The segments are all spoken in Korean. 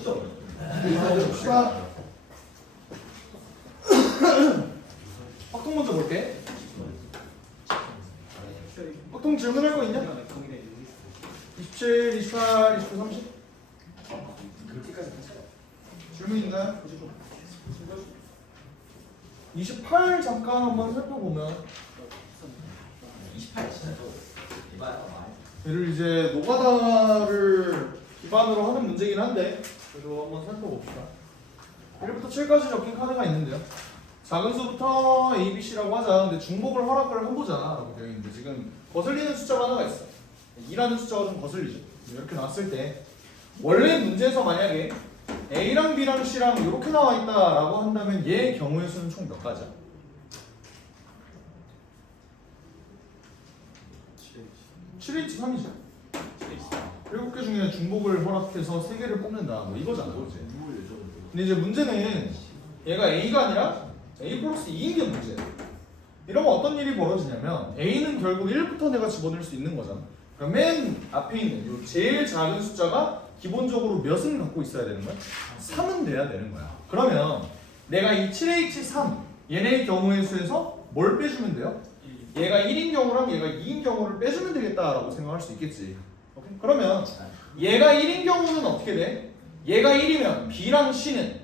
봅시다. 확통 먼저 볼게. 확통 질문할 거 있냐? 27, 28, 29, 30? 질문 있나요? 28 잠깐 한번 살펴보면 28 진짜 얘를 이제 노가다를 기반으로 하는 문제긴 한데 그래도 한번 살펴봅시다. 1부터 7까지 적힌 카드가 있는데요. 작은 수부터 A, B, C라고 하자. 근데 중복을 허락을 해보자 라고 되어 있는데 지금 거슬리는 숫자가 하나가 있어. 2라는 숫자가 좀 거슬리죠. 이렇게 나왔을 때 원래 문제에서 만약에 A랑 B랑 C랑 이렇게 나와 있다라고 한다면 얘의 경우의 수는 총 몇 가지야? 7H 3이죠. 7개 중에 중복을 허락해서 3개를 뽑는다. 뭐 이거잖아. 그렇지? 근데 이제 문제는 얘가 A가 아니라 A 플러스 2인 게 문제야. 이러면 어떤 일이 벌어지냐면 A는 결국 1부터 내가 집어넣을 수 있는 거잖아. 그러니까 맨 앞에 있는 요 제일 작은 숫자가 기본적으로 몇은 갖고 있어야 되는 거야? 3은 돼야 되는 거야. 그러면 내가 이 7H3 얘네의 경우의 수에서 뭘 빼주면 돼요? 얘가 1인 경우랑 얘가 2인 경우를 빼주면 되겠다라고 생각할 수 있겠지. 오케이? 그러면 얘가 1인 경우는 어떻게 돼? 얘가 1이면 B랑 C는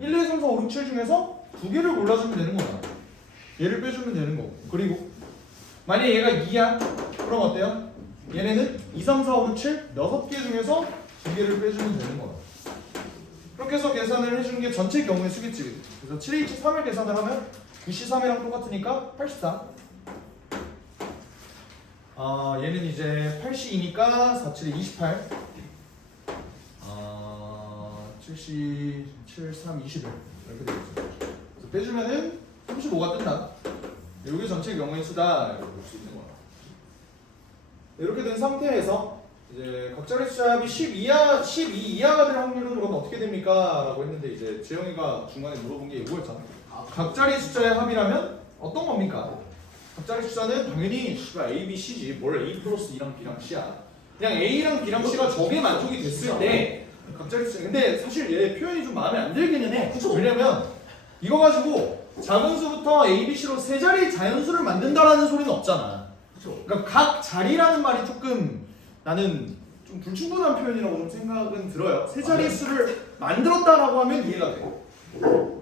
1, 2, 3, 4, 5, 6, 7 중에서 2개를 골라주면 되는 거잖아. 얘를 빼주면 되는 거고. 그리고 만약에 얘가 2야? 그럼 어때요? 얘네는 2, 3, 4, 5, 6, 7 6개 중에서 2개를 빼주면 되는 거야. 그렇게 해서 계산을 해주는 게 전체 경우의 수겠지. 그래서 7H3을 계산을 하면 9C3이랑 똑같으니까 84. 얘는 이제 8C2니까 4, 7이 28. 7C, 7, 3, 21 이렇게 되겠죠. 그래서 빼주면은 35가 뜬다. 이게 전체 경우의 수다 이렇게 볼 수 있는 거야. 이렇게 된 상태에서 이제 각자리 숫자 합이 12 이하가 될 확률은 그럼 어떻게 됩니까? 라고 했는데 이제 재영이가 중간에 물어본 게 이거였잖아. 각자리 숫자의 합이라면 어떤 겁니까? 각자리 숫자는 당연히 A, B, C지. 뭘 A 플러스 2랑 B랑 C야. 그냥 A랑 B랑 C가 저게 만족이 됐을 때 각자리 숫자. 근데 사실 얘 표현이 좀 마음에 안 들기는 해. 왜냐면 이거 가지고 작은 수부터 A, B, C로 세 자리 자연수를 만든다라는 소리는 없잖아. 그러니까 각 자리라는 말이 조금 나는 좀 불충분한 표현이라고 좀 생각은 들어요. 세 자리 수를 만들었다라고 하면 이해가 돼.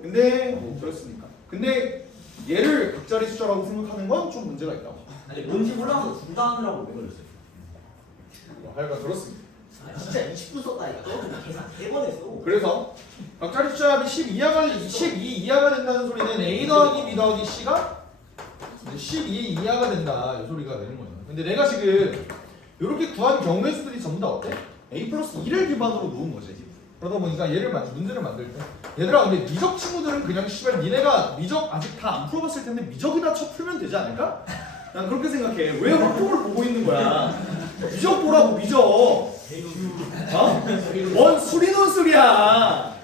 근데 뭐 그렇습니까? 근데 얘를 각자리 숫자라고 생각하는 건 좀 문제가 있다고. 아니 뭔지 몰라서 중단하느라고 왜 걸렸어요? 하여간 그렇습니다. 아 진짜 20분 썼다니까. 계산 3번 했어. 그래서 각자리 숫자 합이 12 이하가 된다는 소리는 A 더하기 B 더하기 C가 12 이하가 된다 이 소리가 되는 거잖아. 근데 내가 지금 이렇게 구한 경우의 수들이 전부 다 어때? A 플러스 2를 기반으로 놓은 거지. 그러다 보니까 문제를 만들 때 얘들아 근데 미적 친구들은 그냥 씨발 니네가 미적 아직 다 안 풀어봤을 텐데 미적이나 쳐 풀면 되지 않을까? 난 그렇게 생각해. 왜 확통을 보고 있는 거야? 미적 보라고 미적. 어? 뭔 수리논 술이야.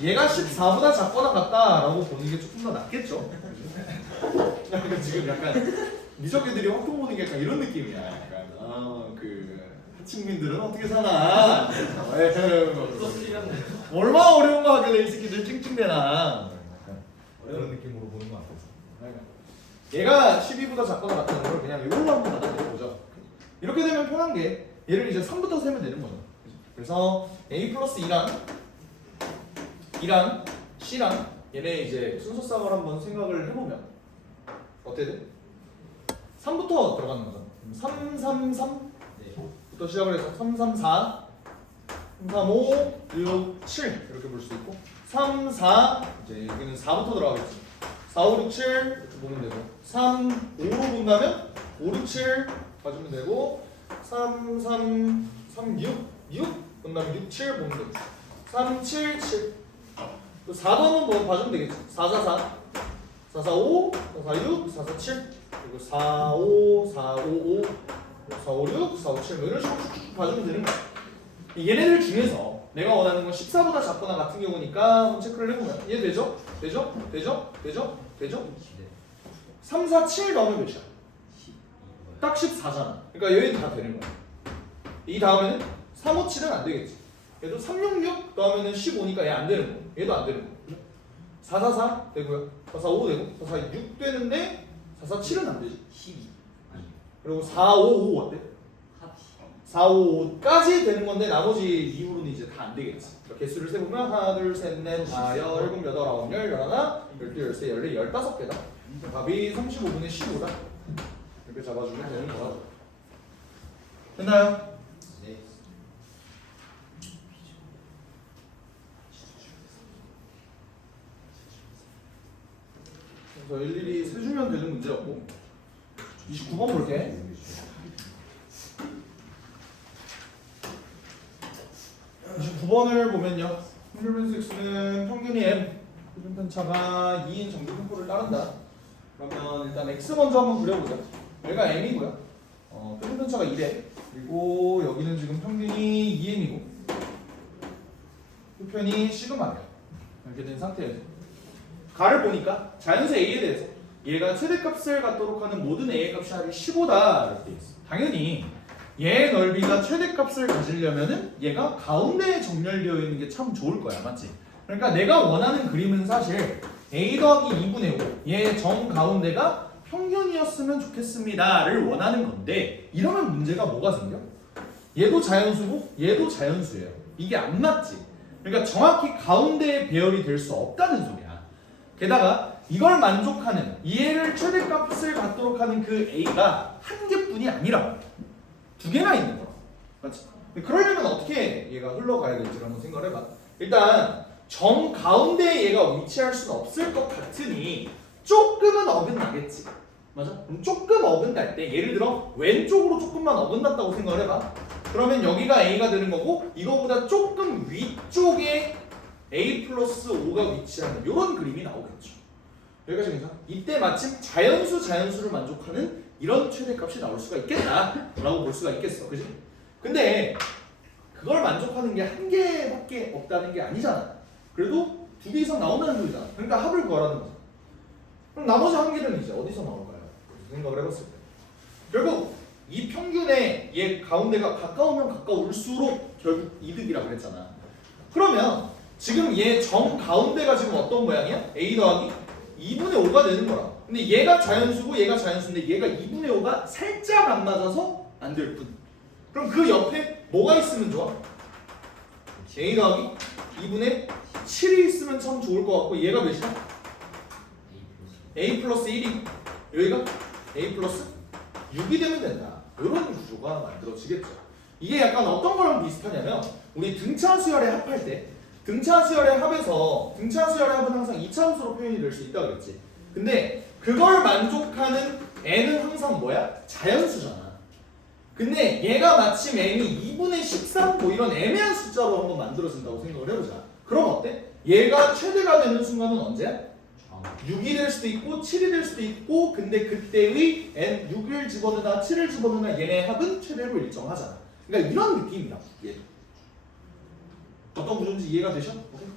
얘가 14보다 작거나 같다라고 보는 게 조금 더 낫겠죠. 그러니까 지금 약간 미적애들이 확통 보는 게 약간 이런 느낌이야. 약간 그 하층민들은 어떻게 사나? 얼마나 어려운 거 하길래 이 새끼들 찡찡대나? 이런 느낌으로 보는 거 같아서. 얘가 12보다 작거나 같다는 걸 그냥 이걸로 한번 받아들여보죠. 이렇게 되면 편한 게 얘를 이제 3부터 세면 되는 거죠. 그래서 A 플러스 2랑 C랑 얘네 이제 순서쌍을 한번 생각을 해보면 어때 돼? 3부터 들어가는 거죠. 3, 3, 3부터 시작을 해서 3, 3, 4 3, 3, 5, 6, 7 이렇게 볼 수 있고 3, 4 이제 여기는 4부터 들어가겠지. 4, 5, 6, 7 이렇게 보면 되고 3, 5로 본다면 5, 6, 7 봐주면 되고 3, 3, 3, 6 본다면 6, 7 보면 되고 3, 7, 7 또 4도 한번 뭐 봐주면 되겠지. 4, 4, 4 4, 4, 5 4, 4, 6 4, 4, 7 그리고 4, 5 4, 5, 5 4, 5, 6 4, 5, 7 뭐 이런 식으로 쭉쭉 봐주면 되는 거야. 얘네들 중에서 내가 원하는 건 14보다 작거나 같은 경우니까 한번 체크를 해보면 얘 되죠? 되죠? 되죠? 되죠? 되죠? 3, 4, 7 넣으면 몇이야? 딱 14잖아. 그러니까 여기는 다 되는 거야. 이 다음에는 357은 안 되겠지. 얘도 366 더하면은 15니까 얘 안 되는 거. 얘도 안 되는 거. 444 되고요. 445 되고 446 되는데 447은 안 되지. 12 아니 그리고 455 어때? 합 455까지 되는 건데 나머지 이후로는 이제 다 안 되겠지. 그러니까 개수를 세보면 하나, 둘, 셋, 넷, 다, 열, 일곱, 여덟, 아홉, 열, 열하나, 열둘, 열세, 열네, 15개다. 답이 35분의 15다. 이렇게 잡아주면 되는 거라. 됐나요? 네. 그래서 일일이 세주면 되는 문제였고 29번 볼게. 29번을 보면요. 힐맨스 x는 평균이 m, 표준 편차가 2인 정규 분포를 따른다. 그러면 일단 x 먼저 한번 그려보자. 얘가 m이고요. 표준 편차가 2래. 그리고 여기는 지금 평균이 2m이고 표편이 시그마예요. 이렇게 된 상태에서 가를 보니까 자연수 a에 대해서 얘가 최대값을 갖도록 하는 모든 a의 값이 합이 15다 이렇게 돼 있어. 당연히 얘의 넓이가 최대값을 가지려면은 얘가 가운데에 정렬되어 있는 게 참 좋을 거야, 맞지? 그러니까 내가 원하는 그림은 사실 a 더하기 2분의 5 얘의 정 가운데가 평균이었으면 좋겠습니다를 원하는 건데 이러면 문제가 뭐가 생겨? 얘도 자연수고 얘도 자연수예요. 이게 안 맞지? 그러니까 정확히 가운데에 배열이 될 수 없다는 소리야. 게다가 이걸 만족하는 얘를 최대값을 갖도록 하는 그 a가 한 개뿐이 아니라 두 개나 있는 거야. 맞지? 그러려면 어떻게 얘가 흘러가야 될지 한번 생각을 해봐. 일단 정 가운데에 얘가 위치할 수는 없을 것 같으니 조금은 어긋나겠지. 맞아? 그럼 조금 어긋날 때 예를 들어 왼쪽으로 조금만 어긋났다고 생각을 해봐. 그러면 여기가 a가 되는 거고 이거보다 조금 위쪽에 a 플러스 5가 위치하는 이런 그림이 나오겠죠. 여기까지 괜찮아? 이때 마침 자연수를 만족하는 이런 최대값이 나올 수가 있겠다라고 볼 수가 있겠어. 그지? 근데 그걸 만족하는 게 한 개밖에 없다는 게 아니잖아. 그래도 두 개 이상 나온다는 소리잖아. 그러니까 합을 구하라는 거지. 그럼 나머지 한 개는 이제 어디서 나올까요? 생각을 해봤을 때 결국 이 평균의 얘 가운데가 가까우면 가까울수록 결국 이득이라고 그랬잖아. 그러면 지금 얘 정 가운데가 지금 어떤 모양이야? a 더하기 2분의 5가 되는 거라. 근데 얘가 자연수고 얘가 자연수인데 얘가 2분의 5가 살짝 안 맞아서 안 될 뿐. 그럼 그 옆에 뭐가 있으면 좋아? a 더하기 2분의 7이 있으면 참 좋을 것 같고 얘가 몇이야? a 플러스 1이 여기가 a 플러스 6이 되면 된다. 이런 구조가 만들어지겠죠. 이게 약간 어떤 거랑 비슷하냐면 우리 등차 수열의 합할 때 등차 수열의 합에서 등차 수열의 합은 항상 2차함수로 표현이 될 수 있다고 그랬지. 근데 그걸 만족하는 n은 항상 뭐야? 자연수잖아. 근데 얘가 마침 n이 2분의 13 뭐 이런 애매한 숫자로 한번 만들어진다고 생각을 해보자. 그럼 어때? 얘가 최대가 되는 순간은 언제야? 6이 될 수도 있고 7이 될 수도 있고 근데 그때의 n 6을 집어넣나 7을 집어넣나 얘네 합은 최대로 일정하잖아. 그러니까 이런 느낌이야. 얘. 어떤 구조인지 이해가 되셔?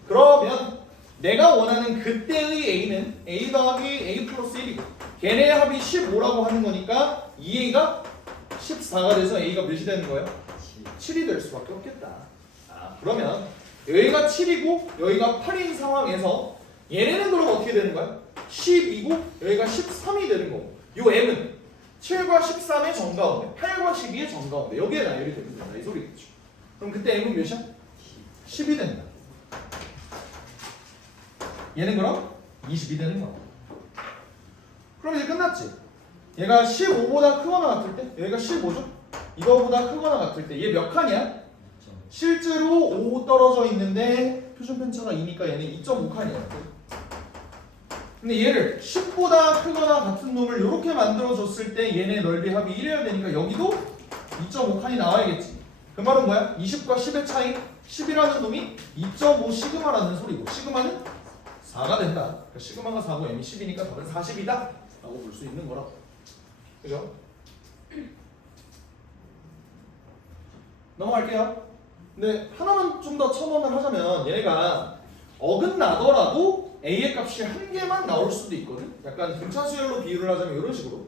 그러면 내가 원하는 그때의 a는 a 더하기 a 플러스 1이고 걔네의 합이 15라고 하는 거니까 2a가 14가 돼서 a가 몇이 되는 거예요? 7이 될 수밖에 없겠다. 그러면 여기가 7이고 여기가 8인 상황에서 얘네는 그럼 어떻게 되는 거야? 10이고 여기가 13이 되는 거고 요 m은 7과 13의 정가운데 8과 12의 정가운데 여기에 나열이 되면 된다 이 소리겠죠. 그럼 그때 m은 몇이야? 10이 된다. 얘는 그럼 20이 되는 거야. 그럼 이제 끝났지. 얘가 15보다 크거나 같을 때 여기가 15죠? 이거보다 크거나 같을 때 얘 몇 칸이야? 실제로 5 떨어져 있는데 표준 편차가 2니까 얘는 2.5칸이야. 근데 얘를 10보다 크거나 같은 놈을 이렇게 만들어줬을 때 얘네 넓이 합이 1이어야 되니까 여기도 2.5칸이 나와야겠지. 그 말은 뭐야? 20과 10의 차이 10이라는 놈이 2.5 시그마라는 소리고 시그마는 4가 된다. 그러니까 시그마가 4고 m이 10이니까 답은 40이다 라고 볼 수 있는 거라고. 그죠? 넘어갈게요. 근데 하나만 좀 더 첨언을 하자면 얘네가 어긋나더라도 a의 값이 한 개만 나올 수도 있거든. 약간 등차 수열로 비유를 하자면 이런 식으로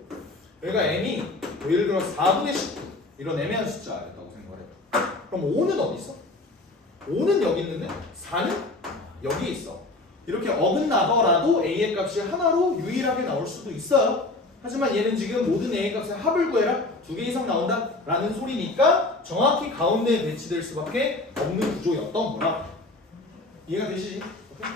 여기가 n이 뭐 예를 들어 4분의 19 이런 애매한 숫자였다고 생각을 해요. 그럼 5는 어디 있어? 5는 여기 있는데 4는 여기에 있어. 이렇게 어긋나더라도 a의 값이 하나로 유일하게 나올 수도 있어요. 하지만 얘는 지금 모든 a의 값의 합을 구해라 2개 이상 나온다 라는 소리니까 정확히 가운데에 배치될 수밖에 없는 구조였던 거라. 이해가 되시지? 오케이?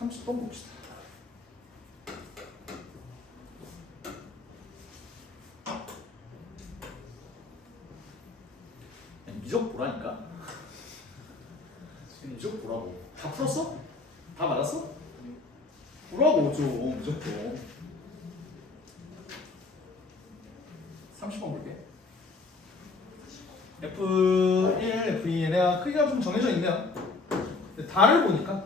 30번 봅시다. 미적 보라니까. 미적 보라고. 다 풀었어? 다 맞았어? 보라고 좀 무조건. 30번 볼게. F1, F2에 내가 크기가 좀 정해져 있네요. 근데 다를 보니까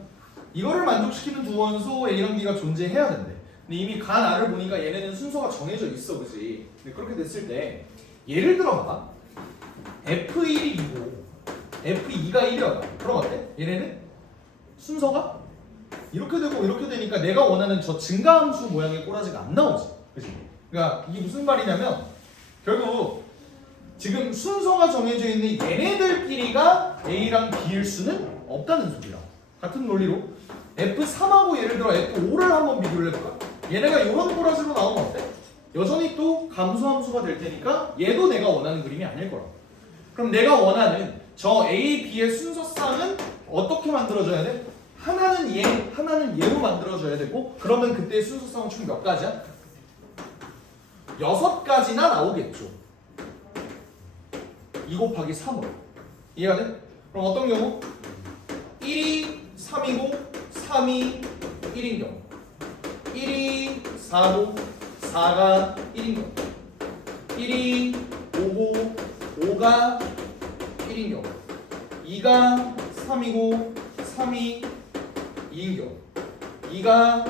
이거를 만족시키는 두 원소 A랑 B가 존재해야 된대. 근데 이미 간 R을 보니까 얘네는 순서가 정해져 있어, 그지? 근데 그렇게 됐을 때 예를 들어 봐봐. F1이 2고 F2가 1이야. 그럼 어때? 얘네는 순서가 이렇게 되고 이렇게 되니까 내가 원하는 저 증가함수 모양의 꼬라지가 안 나오지. 그지? 그러니까 이게 무슨 말이냐면 결국 지금 순서가 정해져 있는 얘네들끼리가 A랑 B일 수는 없다는 소리라. 같은 논리로 F3하고 예를 들어 F5를 한번 비교를 해볼까? 얘네가 이런 꼬라지로 나오면 어때? 여전히 또 감소함수가 될 테니까 얘도 내가 원하는 그림이 아닐 거라. 그럼 내가 원하는 저 A, B의 순서쌍은 어떻게 만들어줘야 돼? 하나는 얘, 하나는 얘로 만들어줘야 되고 그러면 그때 순서쌍은 총 몇 가지야? 6가지나 나오겠죠. 2 곱하기 3으로. 이해가 돼? 그럼 어떤 경우? 1이 3이고 3이 1인 경우 1이 4고 4가 1인 경우 1이 5고 5가 1인 경우 2가 3이고 3이 2인 경우 2가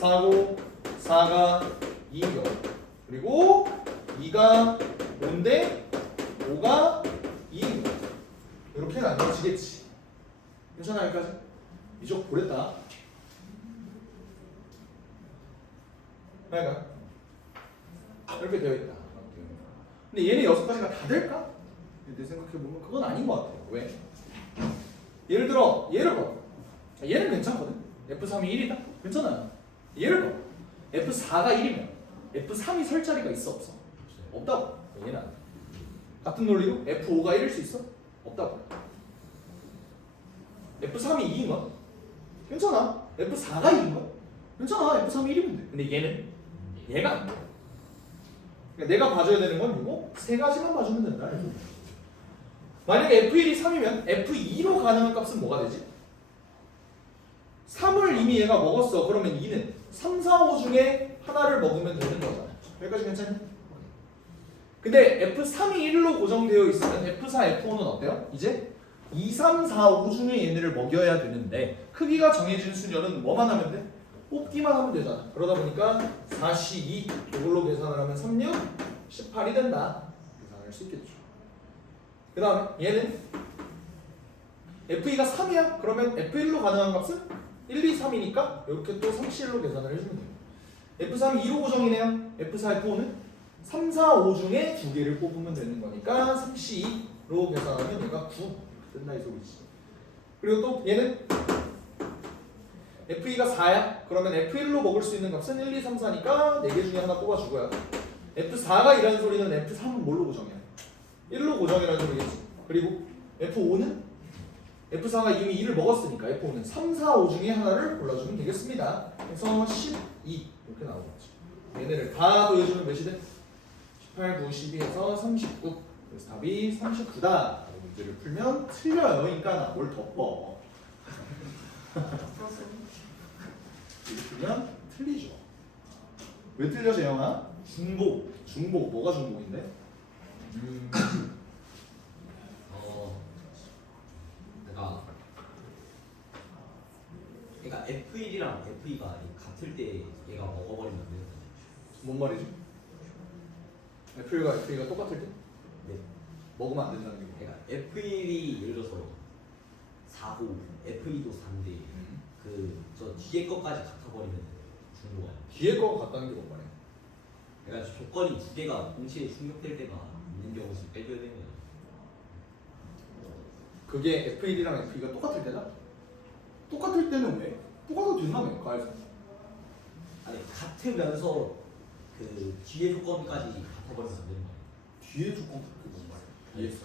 4고 4가 2인 경우 그리고 2가 5인데 5가 2인 경우 이렇게 나눠지겠지. 괜찮아 여기까지? 미적 보랬다. 그러니까 이렇게 되어 있다. 근데 얘네 6가지가 다 될까? 내 생각해보면 그건 아닌 것 같아요. 왜? 예를 들어 얘를 봐. 얘는 괜찮거든. F3이 1이다? 괜찮아요. 얘를 봐. F4가 1이면 F3이 설 자리가 있어 없어? 없다고. 얘는 안 돼. 같은 논리로 F5가 1일 수 있어? 없다고. F3이 2인 건? 괜찮아. F4가 2인 건? 괜찮아. F3이 1이면 돼. 근데 얘는 얘가 안 돼. 그러니까 내가 봐줘야 되는 건 이거 3가지만 봐주면 된다. 만약에 F1이 3이면 F2로 가능한 값은 뭐가 되지? 3을 이미 얘가 먹었어. 그러면 2는 3, 4, 5 중에 하나를 먹으면 되는 거잖아. 여기까지 괜찮니? 근데 F3이 1로 고정되어 있으면 F4, F5는 어때요? 이제 2, 3, 4, 5 중에 얘네를 먹여야 되는데 크기가 정해진 수녀는 뭐만 하면 돼? 뽑기만 하면 되잖아. 그러다 보니까 4C 2 이걸로 계산을 하면 3, 6, 18이 된다. 계산할 수 있겠죠. 그 다음에 얘는 F2가 3이야. 그러면 F1로 가능한 값은 1, 2, 3이니까 이렇게 또 3C1로 계산을 해주면 돼요. F3이 2로 고정이네요. F4, F5는 3, 4, 5 중에 2개를 뽑으면 되는 거니까 3C2로 계산하면 얘가 9 된다 이 소리지. 그리고 또 얘는 F2가 4야? 그러면 F1로 먹을 수 있는 값은 1, 2, 3, 4니까 4개 중에 하나 뽑아주고요. F4가 이라는 소리는 F3은 뭘로 고정이야? 1로 고정이라는 소리겠지. 그리고 F5는 F4가 이미 2를 먹었으니까 F5는 3, 4, 5 중에 하나를 골라주면 되겠습니다. 그래서 12 이렇게 나오겠죠. 얘네를 다 더해주면 몇이 돼? 18, 9, 12에서 39. 그래서 답이 39다. 문제를 풀면 틀려요. 그러니까 뭘 덮어. 이렇게 풀면 틀리죠. 왜 틀려 재영아? 중복. 중복. 뭐가 중복인데? 그러니까 F1이랑 F2가 같을 때 얘가 먹어버리면 안 돼요. 뭔 말이지? F1과 F2가 똑같을 때? 네. 먹으면 안 된다는 게 그러니까 F1이 예를 들어서 4고 FE도 4인데 그 저 뒤에 것까지 같아버리면 중도가. 뒤에 거 같다는 게 뭔 말이야? 그러니까 조건이 두 개가 동시에 충족될 때가 있는 경우는 빼줘야 되는 거야. 그게 F1이랑 F2가 똑같을 때다? 똑같을 때는 왜? 똑같아도 된다며 가에서. 아니 같으면서 그 뒤에 조건까지 같아버리면 안 되는 거야. 뒤에 조건 그게 뭔 말이야? 이해했어.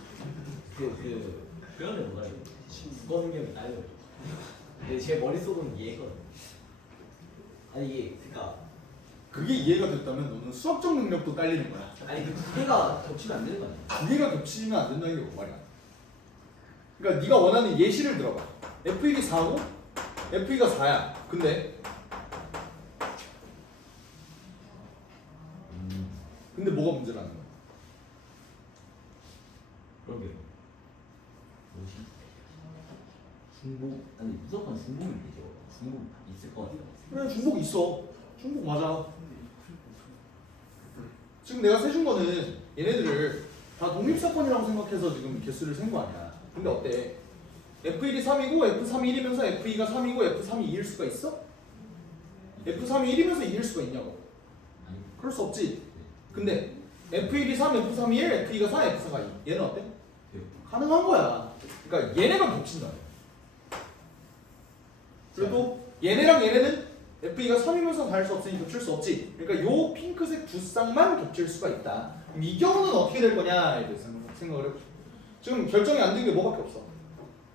그 표현을 뭐라 해야 돼? 주거 능력이 딸려. 근데 제 머릿속은 이해가. 아니 이게 그러니까 그게 이해가 됐다면 너는 수학적 능력도 딸리는 거야. 아니 그 두 개가 겹치면 안 되는 거 아니야? 두 개가 겹치면 안 된다는 게 뭔 말이야? 그러니까 네가 원하는 예시를 들어봐. F1이 4고 F2가 4야. 근데 뭐가 문제라는 거야? 그러게. 뭐지? 중복 아니 무조건 중복이 되죠. 중복 있을 것 같아요. 그래 중복 있어. 중복 맞아. 지금 내가 세준 거는 얘네들을 다 독립사건이라고 생각해서 지금 개수를 센 거 아니야. 근데 어때? F1이 3이고 F3이 1이면서 F2가 3이고 F3이 2일 수가 있어? F3이 1이면서 2일 수가 있냐고. 아니 그럴 수 없지. 근데 F1이 3, F3이 1, F2가 4, F4가 2. 얘는 어때? 가능한 거야. 그러니까 얘네가 겹친다. 그리고 얘네랑 얘네는 F2가 3이면서 다를 수 없으니 겹칠 수 없지. 그러니까 요 핑크색 두 쌍만 겹칠 수가 있다. 그럼 이 경우는 어떻게 될 거냐에 대해서 생각을 해보자. 지금 결정이 안 된 게 뭐밖에 없어?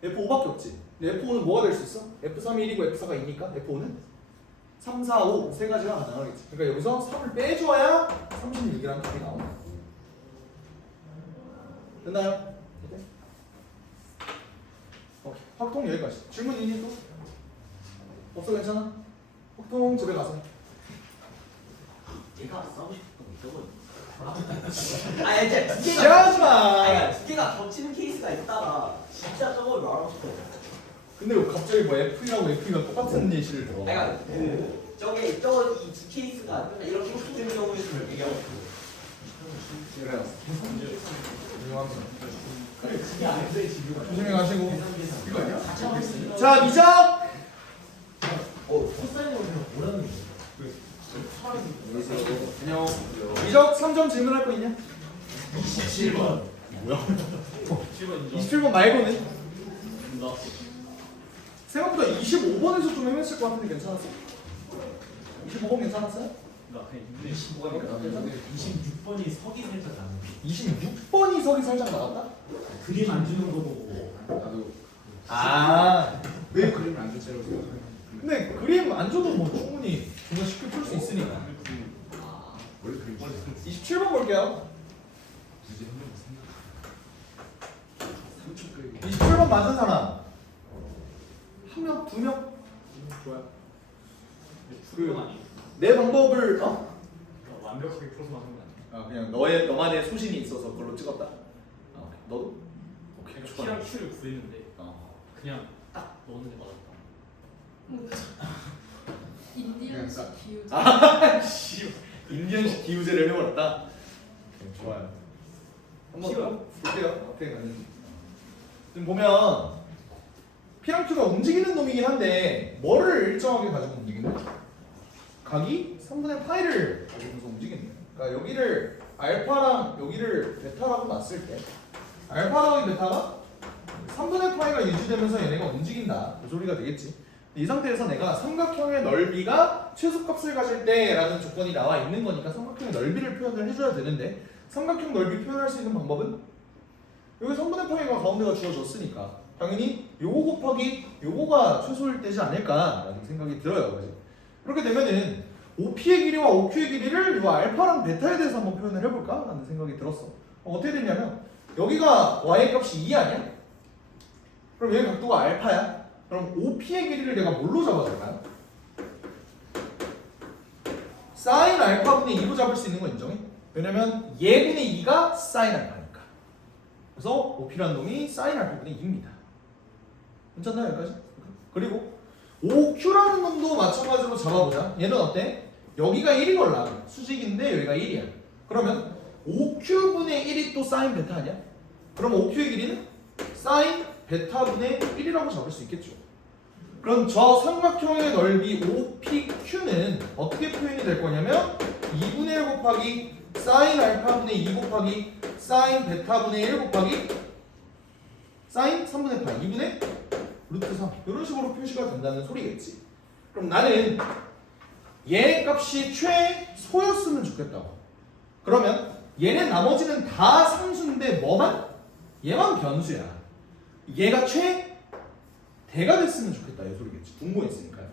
F5밖에 없지. 근데 F5는 뭐가 될 수 있어? F3이 1이고 F4가 2니까 F5는 3, 4, 5 세 가지가 가능하겠지. 그러니까 여기서 3을 빼줘야 36이라는 답이 나오는 거야. 됐나요? 네. 오케이. 확통 여기까지. 질문 있니 또? 없어 괜찮아? 확통 집에 가서. 얘가 싸우고 싶은 거 저거. 아 진짜 두 개가 지하지 마. 아니 두 개가 겹치는 케이스가 있다가 진짜 저걸 말하고 싶어. 근데 왜 갑자기 뭐 F2라고 F2가 똑같은 예시를 들어? 그러니까 그 저게 이 두 케이스가 이렇게 같은 경우에서 얘기하고 싶어. 그래요. 그게 아닌데 지금. 조심히 가시고. 이거 아니야? 자 미적. 코사인으로 뭐라는 거야? 안녕. 미적 3점 질문할 거 있냐? 27번. 뭐야? 27번 인정. 27번 말고는? 나 생각보다 25번에서 좀 헤맸을 것 같은데 괜찮았어? 25번 괜찮았어요? 그냥 26번이 석이 살짝 나는. 26번이 석이 살짝 나왔다? 그림 안 주는 거 보고. 나도 왜 그림을 안 줬다고 생각해. 근데 그림 안 줘도 뭐 충분히 정말 쉽게 풀 수 있으니까. 원래 그림 줬어. 27번 볼게요. 굳이 한 명 생각. 3초 끄기. 27번 맞은 사람 한 명, 두 명? 좋아요. 풀건 아니에요. 내 방법을 완벽하게 풀어서 하는 거 아니에요. 그냥 너만의 소신이 있어서 그걸로 찍었다. 오케이. 너도? 오케이. P랑 Q를 구했는데 어. 그냥 딱 넣었는데 맞았다. 인디언식 씨발. 인디언식 기우제를 해버렸다. 오케이, 좋아요. 한번 Q요? 볼게요. 어떻게 가는지. 지금 보면 P랑 Q가 움직이는 놈이긴 한데 뭐를 일정하게 가지고 움직이는 거야? 각이 3분의 파이를 가지고서 움직이는 거예요. 그러니까 여기를 알파랑 여기를 베타라고 놨을 때 알파랑 베타가 3분의 파이가 유지되면서 얘네가 움직인다. 그 소리가 되겠지. 이 상태에서 내가 삼각형의 넓이가 최소값을 가질 때라는 조건이 나와 있는 거니까 삼각형의 넓이를 표현을 해줘야 되는데 삼각형 넓이 표현할 수 있는 방법은 여기 3분의 파이가 가운데가 주어졌으니까 당연히 요거 곱하기 요거가 최소일 때지 않을까라는 생각이 들어요. 그지? 그렇게 되면은 OP의 길이와 OQ의 길이를 요 알파랑 베타에 대해서 한번 표현을 해볼까라는 생각이 들었어. 어떻게 됐냐면 여기가 y의 값이 2 아니야? 그럼 여기 각도가 알파야. 그럼 OP의 길이를 내가 뭘로 잡아줄까요? 사인 알파분의 2로 잡을 수 있는 거 인정해? 왜냐면 얘분의 2가 사인 알파니까. 그래서 OP라는 놈이 사인 알파분의 2입니다. 괜찮나요 여기까지? 그리고 OQ라는 놈도 마찬가지로 잡아보자. 얘는 어때? 여기가 1이걸라 수직인데 여기가 1이야. 그러면 OQ분의 1이 또 사인 베타 아니야? 그럼 OQ의 길이는 사인 베타분의 1이라고 잡을 수 있겠죠. 그럼 저 삼각형의 넓이 OPQ는 어떻게 표현이 될 거냐면 2분의 1 곱하기 사인 알파분의 2 곱하기 사인 베타분의 1 곱하기 사인 3분의 파이 2분의 루트 3 이런 식으로 표시가 된다는 소리겠지. 그럼 나는 얘 값이 최소였으면 좋겠다고. 그러면 얘네 나머지는 다 상수인데 뭐만? 얘만 변수야. 얘가 최대가 됐으면 좋겠다 이 소리겠지. 분모했으니까요.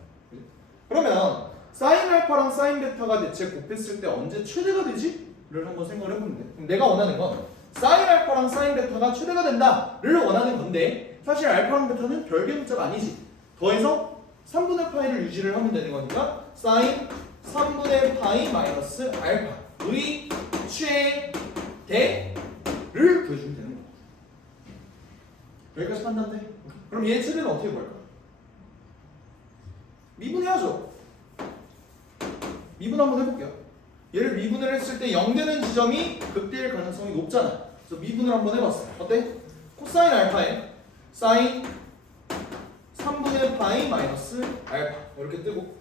그러면 사인 알파랑 사인 베타가 대체 곱했을 때 언제 최대가 되지? 를 한번 생각을 해보면 돼. 그럼 내가 원하는 건 사인 알파랑 사인 베타가 최대가 된다를 원하는 건데 사실 알파랑 베타는 별개 문자가 아니지. 더해서 3분의 파이를 유지를 하면 되는 거니까 사인 3분의 파이 마이너스 알파의 최대를 구해주면 되는 거야. 여기까지 판단돼? 그럼 얘 최대는 어떻게 구할까? 미분해야죠. 미분 한번 해볼게요. 얘를 미분을 했을 때 0 되는 지점이 극대일 가능성이 높잖아. 그래서 미분을 한번 해봤어. 어때? 코사인 알파에 사인 3분의 파이 마이너스 알파 이렇게 뜨고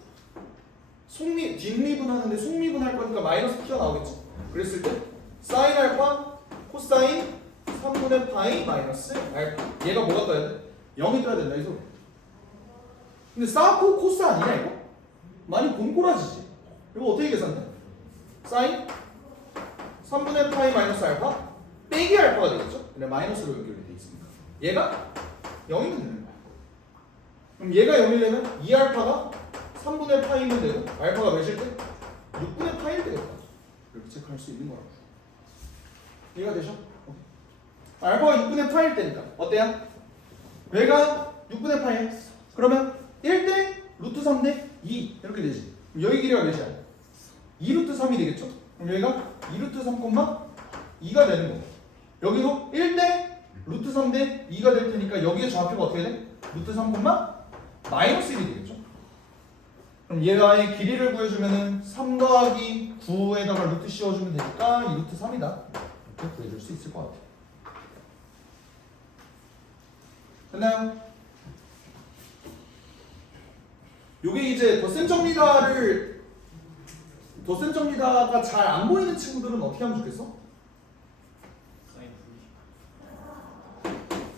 뒷미분 하는데 속미분 할 거니까 마이너스 튀어나오겠지. 그랬을 때 사인 알파 코사인 3분의 파이 마이너스 알파 얘가 뭐가 떠야 돼? 0이 떠야 된다 이 소리. 근데 사코 코스 아니냐 이거? 많이 곰꼬라지지. 이거 어떻게 계산돼? 사인 3분의 파이 마이너스 알파 빼기 알파가 되겠죠? 근데 마이너스로 연결이 돼 있으니까 얘가 0이면 되는 거야. 그럼 얘가 0이려면 2알파가 3분의 파이면 되고 알파가 몇일 때? 6분의 파이일 때겠다. 이렇게 체크할 수 있는 거라고. 이해가 되죠? 알파가 6분의 파이일 때니까 어때요? 얘가 6분의 파이야. 그러면 1대 루트 3대 2 이렇게 되지. 그럼 여기 길이가 몇이야? 2루트 3이 되겠죠? 그럼 여기가 2루트 3, 2가 되는 거고 여기도 1대 루트 3대 2가 될 테니까 여기에 좌표가 어떻게 돼? 루트 3, 마이너스 1이 되겠죠? 그럼 얘가의 길이를 구해주면은 3 더하기 9에다가 루트 씌워주면 되니까 2루트 3이다. 이렇게 구해줄 수 있을 것 같아. 됐나요? 요게 이제 덧셈 정리다가 잘 안 보이는 친구들은 어떻게 하면 좋겠어? 사인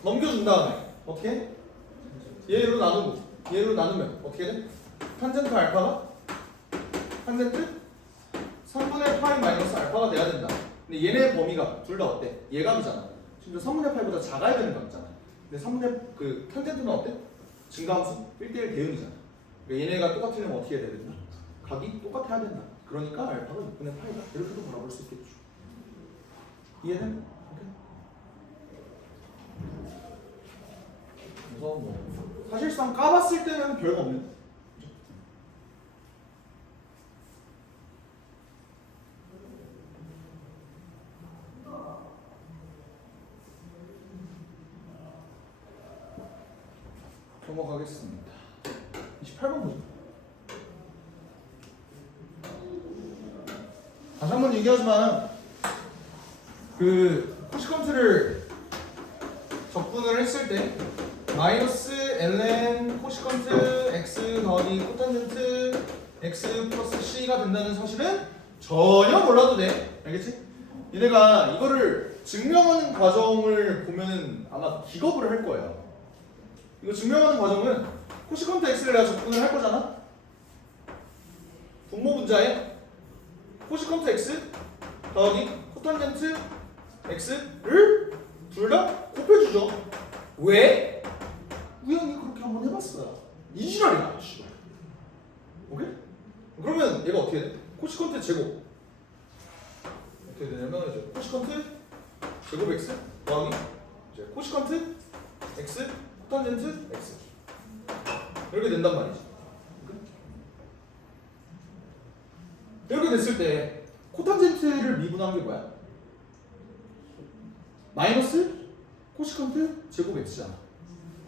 넘겨준 다음에 어떻게? 얘로 나누고 얘로 나누면 어떻게 돼? 탄젠트 알파가 탄젠트 3분의 파이 마이너스 알파가 돼야 된다. 근데 얘네 범위가 둘 다 어때? 예감이잖아. 심지어 3분의 파이보다 작아야 되는 거 있잖아. 근데 3분의 그 탄젠트는 어때? 증가함수 1대1 대응이잖아. 그러니까 얘네가 똑같으려면 어떻게 해야 된다? 각이 똑같아야 된다. 그러니까 알파가 6분의 파이다. 이렇게도 바라볼 수 있겠죠. 이해돼? 오케이. 그래서 뭐 사실상 까봤을 때는 별거 없는. 그죠? 넘어가겠습니다. 28번 보죠. 다시 한번 얘기하지만 그 코시컨트를 적분을 했을 때 마이너스 ln 코시컨트 x 더하기 코탄젠트 x 플러스 c가 된다는 사실은 전혀 몰라도 돼. 알겠지? 얘네가 이거를 증명하는 과정을 보면은 아마 기겁을 할 거예요. 이거 증명하는 과정은 코시컨트 x를 내가 적분을 할 거잖아. 분모 분자에 코시컨트 x 더하기 코탄젠트 x를 둘 다 곱해주죠. 왜? 우연히 그렇게 한번 해봤어요. 이 지랄이야. 오케이? 그러면 얘가 어떻게 돼? 코시컨트 제곱 어떻게 되냐면 이제 코시컨트 제곱 x 더하기 이제 코시컨트 x 코탄젠트 x 이렇게 된단 말이지. 이렇게 됐을 때 코탄젠트를 미분한 게 뭐야? 마이너스 코시컨트 제곱 x잖아.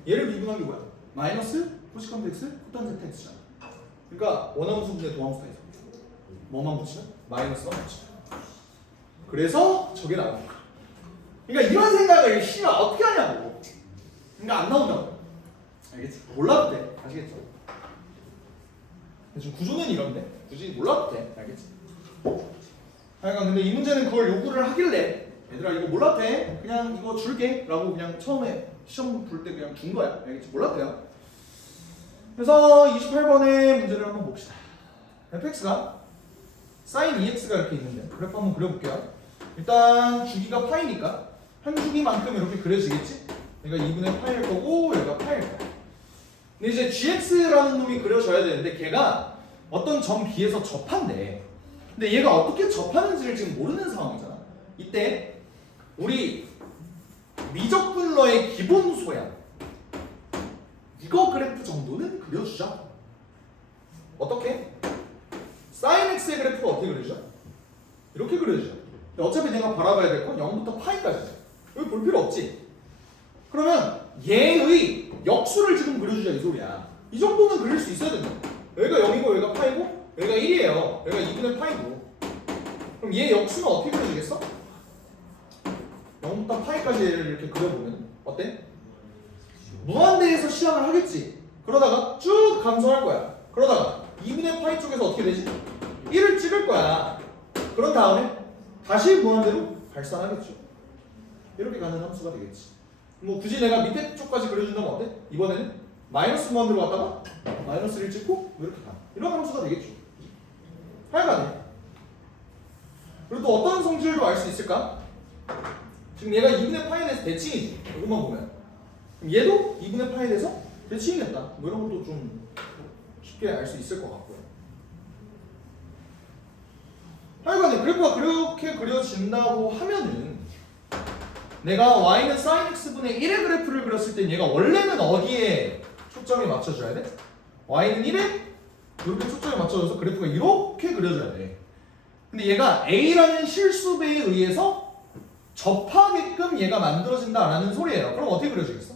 얘를 미분한 게 뭐야? 마이너스 코시컨트 x 코탄젠트 x잖아. 그러니까 원함수분의 도함수가 있어. 뭐만 붙이면? 마이너스만 붙이면. 그래서 저게 나오는 거야. 그러니까 이런 생각을 씨발 어떻게 하냐고. 그러니까 안 나온다고. 알겠지? 몰라도 돼. 아시겠죠? 지금 구조는 이런데 굳이 몰라도 돼. 알겠지? 하여간 근데 이 문제는 그걸 요구를 하길래 얘들아 이거 몰라도 돼. 그냥 이거 줄게 라고 그냥 처음에 시험 볼 때 그냥 준 거야. 알겠지? 몰라도 돼요. 그래서 28번의 문제를 한번 봅시다. fx가 sin 2x가 이렇게 있는데 그래프 한번 그려볼게요. 일단 주기가 파이니까 한 주기만큼 이렇게 그려지겠지? 얘가 2분의 파일 거고 얘가 파일 거야. 근데 이제 gx라는 놈이 그려져야 되는데 걔가 어떤 점 B에서 접한대. 근데 얘가 어떻게 접하는지를 지금 모르는 상황이잖아. 이때 우리 미적분러의 기본 소양 이거 그래프 정도는 그려주자. 어떻게? sin x의 그래프가 어떻게 그려지죠? 이렇게 그려지죠. 어차피 내가 바라봐야 될 건 0부터 파이까지죠. 여기 볼 필요 없지. 그러면 얘의 역수를 지금 그려주자 이 소리야. 이 정도는 그릴 수 있어야 된다. 여기가 0이고 여기가 파이고 여기가 1이에요. 여기가 2분의 파이고. 그럼 얘 역수는 어떻게 그려지겠어? 0부터 파이까지 얘를 이렇게 그려보면 어때? 무한대에서 시작을 하겠지. 그러다가 쭉 감소할 거야. 그러다가 2분의 파이 쪽에서 어떻게 되지? 1을 찍을 거야. 그런 다음에 다시 무한대로 발산하겠죠. 이렇게 가는 함수가 되겠지. 뭐 굳이 내가 밑에 쪽까지 그려준다면 어때? 이번에는 마이너스 무한대로 갔다가 마이너스를 찍고 이렇게 가. 이런 함수가 되겠죠. 하여간에 그리고 또 어떤 성질도 알 수 있을까? 지금 얘가 2분의 파이에 대해서 대칭이지. 이것만 보면 그럼 얘도 2분의 파이에 대해서 대칭이겠다. 뭐 이런 것도 좀 쉽게 알 수 있을 것 같고요. 하여간에 그래프가 그렇게 그려진다고 하면은 내가 y는 sin x분의 1의 그래프를 그렸을 땐 얘가 원래는 어디에 초점이 맞춰줘야 돼? y는 1에 이렇게 초점이 맞춰져서 그래프가 이렇게 그려져야 돼. 근데 얘가 a라는 실수배에 의해서 접하게끔 얘가 만들어진다라는 소리예요. 그럼 어떻게 그려지겠어?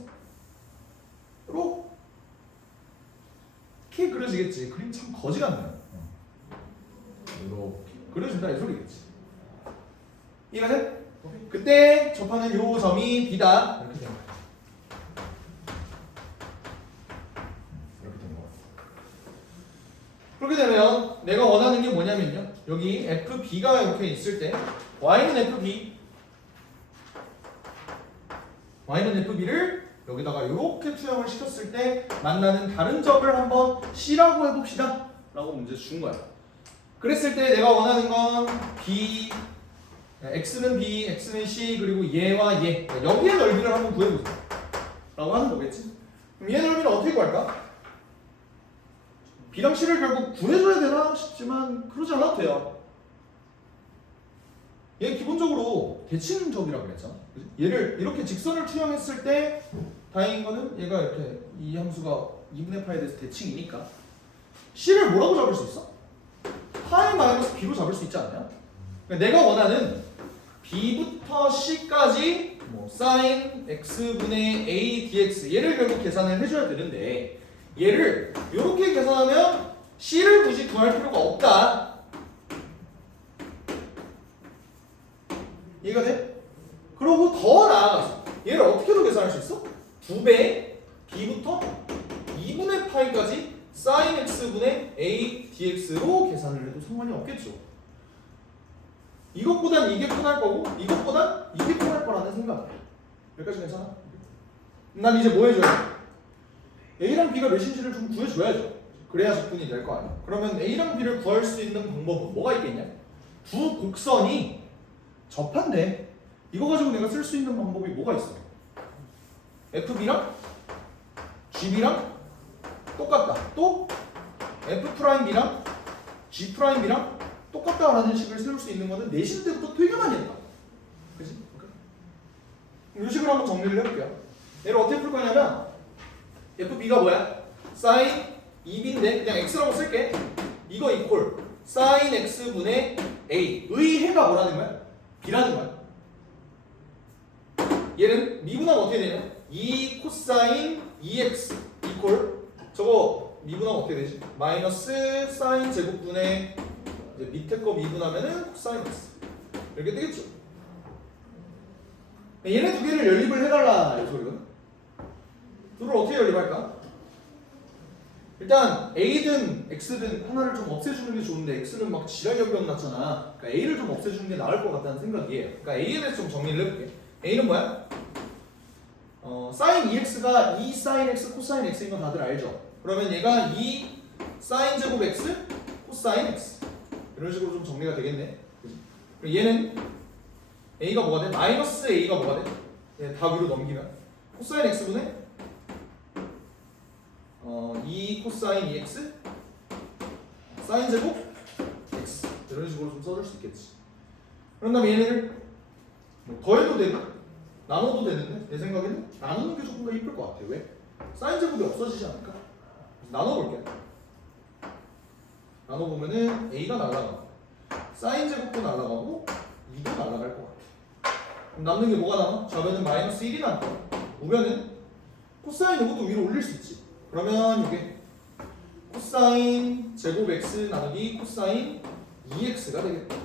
이렇게 그려지겠지. 그림 참 거지 같네요. 이렇게 그려진다 이 소리겠지. 이해가 돼? 그때 접하는 요 점이 B다. 이렇게 되는 거야. 이렇게 되는 거야. 그렇게 되면 내가 원하는 게 뭐냐면요. 여기 FB가 이렇게 있을 때 Y는 FB Y는 FB를 여기다가 이렇게 투영을 시켰을 때 만나는 다른 점을 한번 C라고 해봅시다 라고 문제 준 거야. 그랬을 때 내가 원하는 건 B X는 B, X는 C 그리고 얘와 얘 여기의 넓이를 한번 구해보자 라고 하는 거겠지. 그럼 얘 넓이는 어떻게 구할까? B랑 C를 결국 구해줘야 되나 싶지만 그러지 않아도 돼요. 얘 기본적으로 대칭적이라고 그랬잖아. 그치? 얘를 이렇게 직선을 투영했을 때 다행인 거는 얘가 이렇게 이 함수가 2분의 파이에 대해서 대칭이니까 C를 뭐라고 잡을 수 있어? 파이 마이너스 B로 잡을 수 있지 않나요? 그러니까 내가 원하는 B부터 C까지 뭐 sin x분의 a dx 얘를 결국 계산을 해줘야 되는데 얘를 이렇게 계산하면 C를 굳이 구할 필요가 없다. 이해가 돼? 그리고 더 나아가서 얘를 어떻게도 계산할 수 있어? 2배 B부터 2분의 파이까지 sin x분의 a dx로 계산을 해도 상관이 없겠죠. 이것보단 이게 편할 거고 이것보단 이게 편할 거라는 생각이야. 여기까지 괜찮아? 난 이제 뭐 해줘야 돼? A랑 B가 몇인지를 좀 구해줘야죠. 그래야 적분이 될 거 아니야. 그러면 A랑 B를 구할 수 있는 방법은 뭐가 있겠냐? 두 곡선이 접한대. 이거 가지고 내가 쓸 수 있는 방법이 뭐가 있어? FB랑 GB랑 똑같다. 또 F'B랑 G'B랑 똑같다라는 식을 세울 수 있는 거는 내신 때부터 되게 많이 했다. 그치? 그럼 이 식으로 한번 정리를 해볼게요. 얘를 어떻게 풀 거냐면 FB가 뭐야? sin 2B인데 그냥 X라고 쓸게. 이거 이퀄 sin X분의 A 의해가 뭐라는 거야? B라는 거야. 얘는 미분하면 어떻게 되냐? 2 코사인 2x 이퀄 저거 미분하면 어떻게 되지? 마이너스 사인 제곱분의 이제 밑에 거 미분하면은 코사인 x 이렇게 되겠죠. 얘네 두 개를 연립을 해달라 이 소리거든. 둘을 어떻게 연립할까? 일단 A든 X든 하나를 좀 없애주는 게 좋은데 X는 막 지랄격변 났잖아. 그러니까 A를 좀 없애주는 게 나을 것 같다는 생각이에요. 그러니까 A에 대해서 좀 정리를 해볼게. A는 뭐야? sin 2x가 2 sin x 코사인 x인 건 다들 알죠? 그러면 얘가 2 sin 제곱 x 코사인 x 이런 식으로 좀 정리가 되겠네. 그치? 그럼 얘는 A가 뭐가 돼? 마이너스 A가 뭐가 돼? 얘 다 위로 넘기면 코사인 x분의 2 코사인 2x 사인 제곱 x 이런 식으로 좀 써줄 수 있겠지. 그런 다음에 얘네를 뭐 더해도 되고 나눠도 되는데 내 생각에는 나누는 게 조금 더 이쁠 것 같아. 왜? 사인 제곱이 없어지지 않을까? 그래서 나눠볼게. 나눠보면은 A가 날아가고 사인 제곱도 날아가고 2도 날아갈 것 같아. 그럼 남는 게 뭐가 남아? 좌변은 마이너스 1이 남고 우변은 코사인 이것도 위로 올릴 수 있지. 그러면 이게 코사인 제곱 x 나누기 코사인 2x가 되겠다.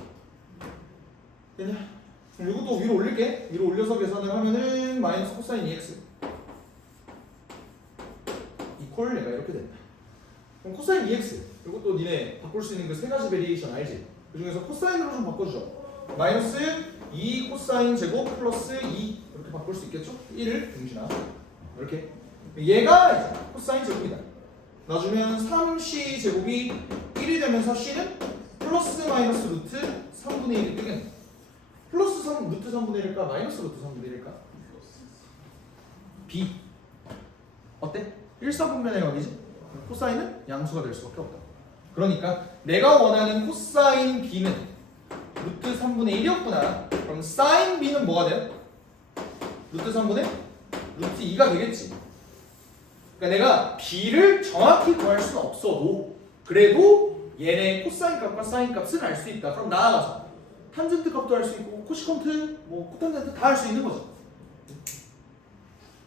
되냐? 그럼 이것도 위로 올릴게. 위로 올려서 계산을 하면은 마이너스 코사인 2x 이퀄 얘가 이렇게 된다. 그럼 코사인 2x 이것도 니네 바꿀 수 있는 그 세 가지 베리에이션 알지? 그 중에서 코사인으로 좀 바꿔주죠. 마이너스 2 코사인 제곱 플러스 2 이렇게 바꿀 수 있겠죠? 1을 등신하 이렇게 얘가 이제 코사인 제곱이다. 놔주면 3c 제곱이 1이 되면서 c는 플러스 마이너스 루트 3분의 1이 뜨겠네. 플러스 3 루트 3분의 1일까 마이너스 루트 3분의 1일까? B 어때? 1사분면의 각이지? 코사인은 양수가 될 수밖에 없다. 그러니까 내가 원하는 코사인 B는 루트 3분의 1이었구나. 그럼 사인 B는 뭐가 돼요? 루트 3분의 루트 2가 되겠지. 그러니까 내가 B를 정확히 구할 수는 없어도 그래도 얘네 코사인 값과 사인 값은 알 수 있다. 그럼 나아가서 탄젠트 값도 알 수 있고 코시컨트, 뭐 코탄젠트 다 알 수 있는 거죠.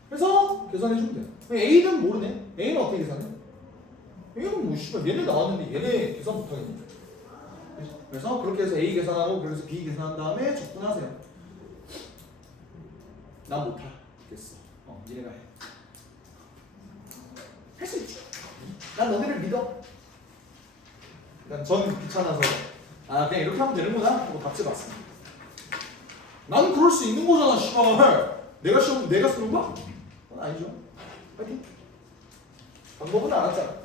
그래서 계산해 주면 돼요. A는 모르네. A는 어떻게 계산해? A는 뭐 씨발 얘네 나왔는데 얘네 계산 못하겠네. 그래서 그렇게 해서 A 계산하고 그래서 B 계산한 다음에 적분하세요. 난 못하겠어. 니네가 해. 할 수 있지. 난 너네를 믿어. 난 전 귀찮아서 그냥 이렇게 하면 되는구나 하고 답지 봤어. 나는 그럴 수 있는 거잖아 씨발. 내가 쓰는 거야? 그건 아니죠. 파이팅. 방법은 알았잖아.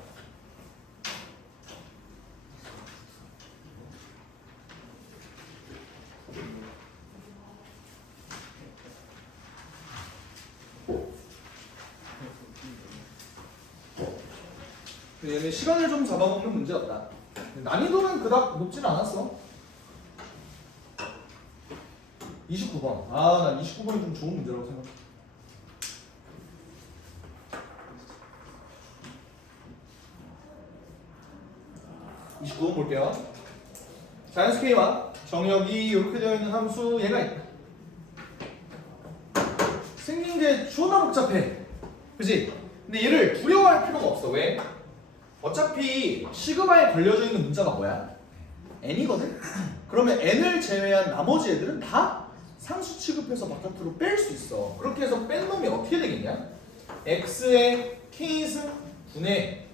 얘는 시간을 좀 잡아먹는 문제였다. 난이도는 그닥 높진 않았어. 29번. 난 29번이 좀 좋은 문제라고 생각해. (29번) 볼게요. 자연수 K와 정역이 이렇게 되어 있는 함수 얘가 있다. 생긴 게 존나 복잡해. 그치? 근데 얘를 두려워할 필요가 없어. 왜? 어차피 시그마에 걸려져 있는 문자가 뭐야? n이거든? 그러면 n을 제외한 나머지 애들은 다 상수 취급해서 바깥으로 뺄 수 있어. 그렇게 해서 뺀 놈이 어떻게 되겠냐? x의 k승 분의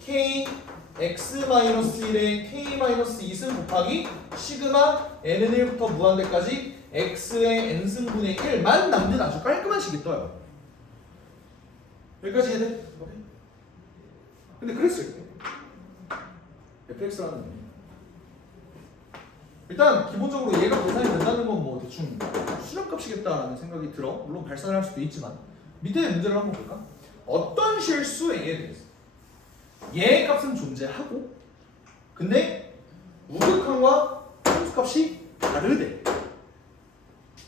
k x-1의 k-2승 곱하기 시그마 n은 1부터 무한대까지 x의 n승분의 1만 남는 아주 깔끔한 식이 떠요. 여기까지 해야 돼? 근데 그랬을 때 fx라는 놈이 일단 기본적으로 얘가 계산이 된다는 건 뭐 대충 수렴값이겠다라는 생각이 들어. 물론 발산할 수도 있지만 밑에 문제를 한번 볼까? 어떤 실수에 대해서 얘의 값은 존재하고 근데 우극한과 함수값이 다르대.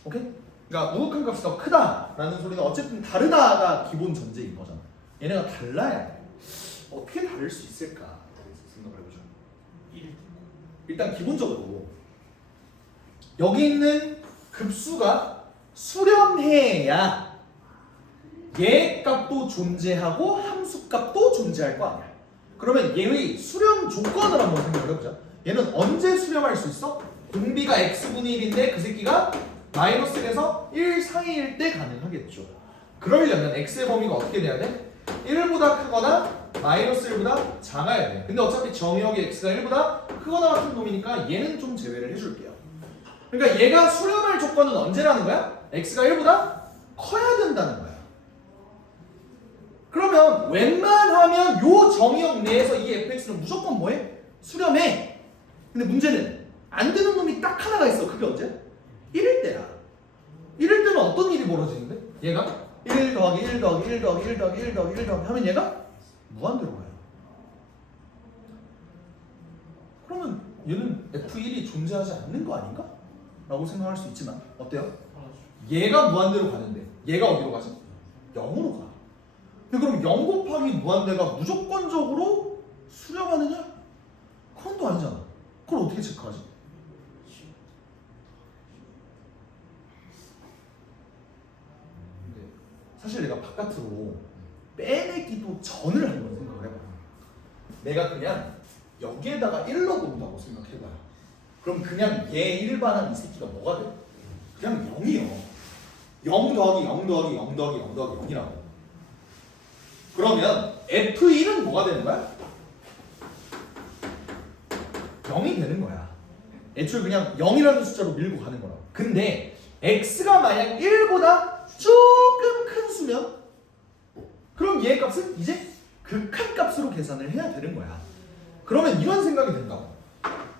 오케이? 그러니까 우극한 값이 더 크다라는 소리는 어쨌든 다르다가 기본 전제인 거잖아. 얘네가 달라야 돼. 어떻게 다를 수 있을까? 생각을 해보죠. 일단 기본적으로 여기 있는 급수가 수렴해야 얘 값도 존재하고 함수 값도 존재할 거 아니야. 그러면 얘의 수렴 조건을 한번 생각을 해보자. 얘는 언제 수렴할 수 있어? 공비가 x분의 1인데 그 새끼가 마이너스 1에서 1 사이일 때 가능하겠죠. 그러려면 x의 범위가 어떻게 돼야 돼? 1보다 크거나 마이너스 1보다 작아야 돼. 근데 어차피 정의역의 x가 1보다 크거나 같은 놈이니까 얘는 좀 제외를 해줄게요. 그러니까 얘가 수렴할 조건은 언제라는 거야? x가 1보다 커야 된다는 거야. 그러면 웬만하면 요 정의역 내에서 이 fx는 무조건 뭐해? 수렴해. 근데 문제는 안 되는 놈이 딱 하나가 있어. 그게 언제? 1일 때야. 1일 때는 어떤 일이 벌어지는데? 얘가 1 더하기 1 더하기 1 더하기 1 더하기 1 더하기 1 더하기 하면 얘가 무한대로 가요. 그러면 얘는 f1이 존재하지 않는 거 아닌가? 라고 생각할 수 있지만 어때요? 얘가 무한대로 가는데 얘가 어디로 가지? 0으로 가. 근데 그럼 0 곱하기 무한대가 무조건적으로 수렴하느냐? 그건 또 아니잖아. 그걸 어떻게 체크하지? 근데 사실 내가 바깥으로 빼내기도 전을 한번 생각을 해봐. 내가 그냥 여기에다가 1로 본다고 생각해봐. 그럼 그냥 얘 일반한 이 새끼가 뭐가 돼? 그냥 0이요. 0 더하기 0 더하기 0 더하기 0 더하기 0이라고. 그러면 F1은 뭐가 되는 거야? 0이 되는 거야. 애초에 그냥 0이라는 숫자로 밀고 가는 거라고. 근데 X가 만약 1보다 조금 큰 수면 그럼 얘의 값은 이제 극한값으로 계산을 해야 되는 거야. 그러면 이런 생각이 든다고.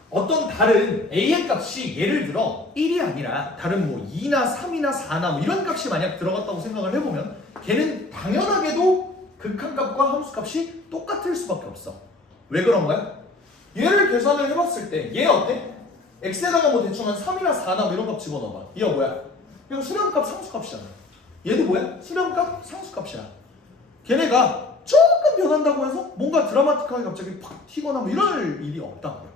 어떤 다른 a의 값이 예를 들어 1이 아니라 다른 뭐 2나 3이나 4나 뭐 이런 값이 만약 들어갔다고 생각을 해보면 걔는 당연하게도 극한값과 함수값이 똑같을 수밖에 없어. 왜 그런 거야? 얘를 계산을 해봤을 때 얘 어때? x에다가 뭐 대충 한 3이나 4나 뭐 이런 값 집어넣어봐. 얘가 뭐야? 이거 수렴값 상수값이잖아. 얘도 뭐야? 수렴값 상수값이야. 걔네가 조금 변한다고 해서 뭔가 드라마틱하게 갑자기 팍 튀거나 뭐 이럴 일이 없다고요.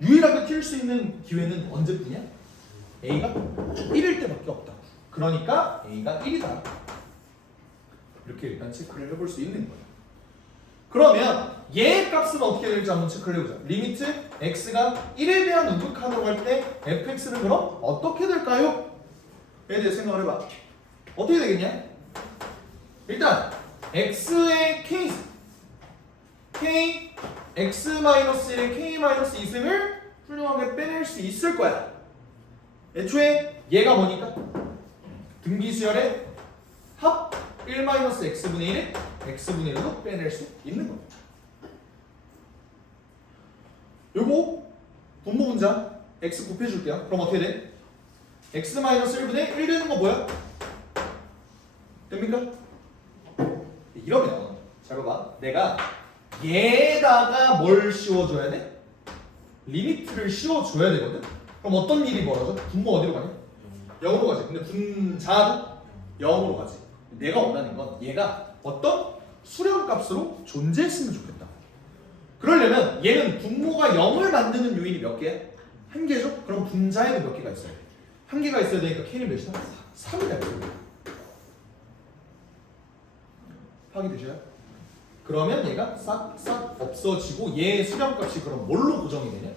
유일하게 튈 수 있는 기회는 언제뿐이야? A가 1일 때밖에 없다. 그러니까 A가 1이다. 이렇게 일단 체크를 해볼 수 있는 거예요. 그러면 얘의 값은 어떻게 될지 한번 체크를 해보자. 리미트 x가 1에 대한 우극한으로 갈 때 fx는 그럼 어떻게 될까요? 에 대해 생각을 해봐. 어떻게 되겠냐? 일단 x의 k x-1의 k-2승을 훌륭하게 빼낼 수 있을 거야. 애초에 얘가 뭐니까? 등비수열의 합 1-x분의 1에 x분의 1로 빼낼 수 있는 거야. 요거 분모 분자 x 곱해줄게요. 그럼 어떻게 돼? x-1분의 1 되는 거 뭐야? 됩니까? 이러면 잘 봐봐. 내가 얘에다가 뭘 씌워줘야 돼? 리미트를 씌워줘야 되거든? 그럼 어떤 일이 벌어져? 분모 어디로 가냐? 0으로 가지. 근데 분자도 0으로 가지. 내가 원하는 건 얘가 어떤 수렴값으로 존재했으면 좋겠다. 그러려면 얘는 분모가 0을 만드는 요인이 몇 개야? 한 개죠? 그럼 분자에는 몇 개가 있어야 돼? 한 개가 있어야 되니까 k는 몇이다? 3이다. 파악되셔요? 그러면 얘가 싹싹 없어지고 얘의 수렴값이 그럼 뭘로 고정이 되냐?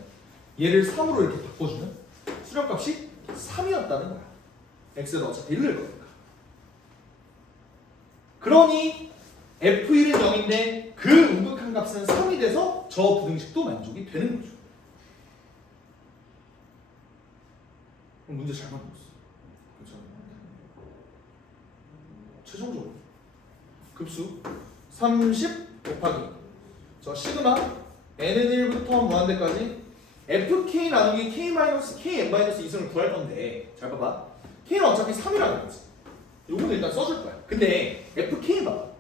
얘를 3으로 이렇게 바꿔주면 수렴값이 3이었다는 거야. x는 어차피 1을 거니까. 그러니 f1은 0인데 그 우극한 값은 3이 돼서 저 부등식도 만족이 되는 거죠. 그럼 문제 잘 만들었어. 그렇죠? 최종적으로 급수 30 곱하기 저 시그마 n은 1부터 무한대까지 fk 나누기 kn-2승을 구할 건데 잘 봐봐. k는 어차피 3이라는 거지. 요거는 일단 써줄 거야. 근데 fk 봐봐.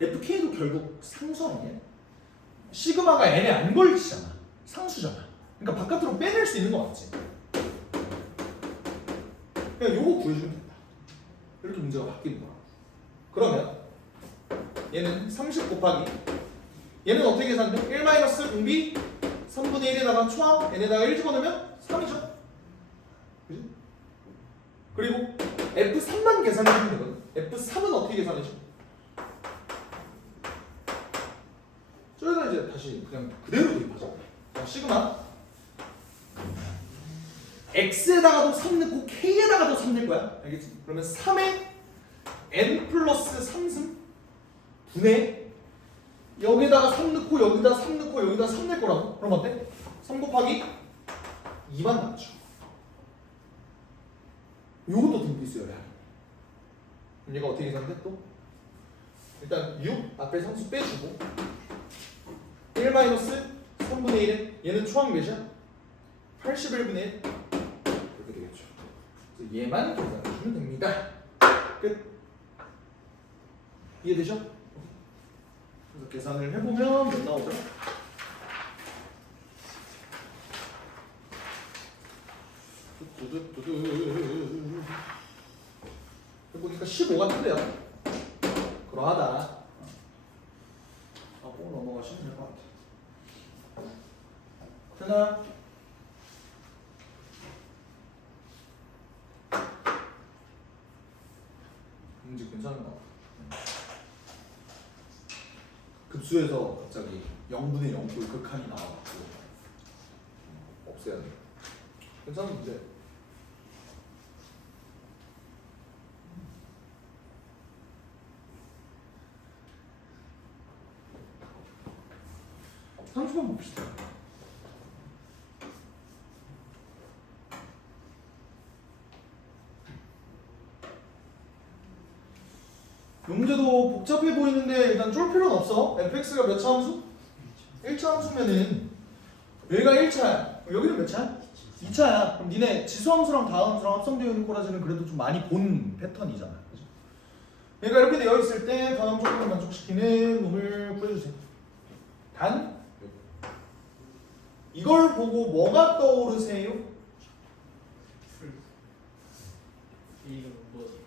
fk도 결국 상수 아니야? 시그마가 n에 안 걸치잖아. 상수잖아. 그러니까 바깥으로 빼낼 수 있는 거 맞지? 그냥 요거 구해주면 된다. 이렇게 문제가 바뀌는 거야. 그러면 얘는 30 곱하기 얘는 어떻게 계산돼? 1 공비 3분의 1에다가 초항 n에다가 1 집어넣으면 3이죠. 그지? 그리고 F3만 계산해주면 되거든. F3은 어떻게 계산해줘? 저기다 이제 다시 그냥 그대로 대입하자. 자, 시그마 X에다가도 3 넣고 K에다가도 3 넣을 거야. 알겠지? 그러면 3에 n 플러스 3승 분의 여기다가 3 넣고 여기다 3 넣고 여기다 3 낼 거라고. 그럼 어때? 3 곱하기 2만 남죠. 요것도 등비 있어요. 그럼 얘가 어떻게 계산돼 또? 일단 6 앞에 상수 빼주고 1 마이너스 3분의 1은 얘는 초항 몇이야? 81분의 1 이렇게 되겠죠. 그래서 얘만 계산해주면 됩니다. 끝. 이해되죠? 그래서 계산을 해보면 몇 나오죠? 두두두두. 해보니까 15가 틀려요. 그러하다. 꼭 넘어가시면 될 것 같아. 되나? 문제 괜찮은 것 같아. 급수에서 갑자기 0분의 0꼴 극한이 나와가지고 없애야 돼. 괜찮은 문제. 상수만 봅시다. 문제도 복잡해 보이는데 일단 쫄 필요는 없어. fx가 몇 차 함수? 1차 함수면은 여기가 1차야. 여기는 몇 차야? 2차야. 그럼 니네 지수함수랑 다함수랑 합성되어 있는 꼬라지는 그래도 좀 많이 본 패턴이잖아. 그죠? 얘가 이렇게 되어 있을 때 다음 조건을 만족시키는 놈을 구해주세요. 단 이걸 보고 뭐가 떠오르세요? 이건 뭐지?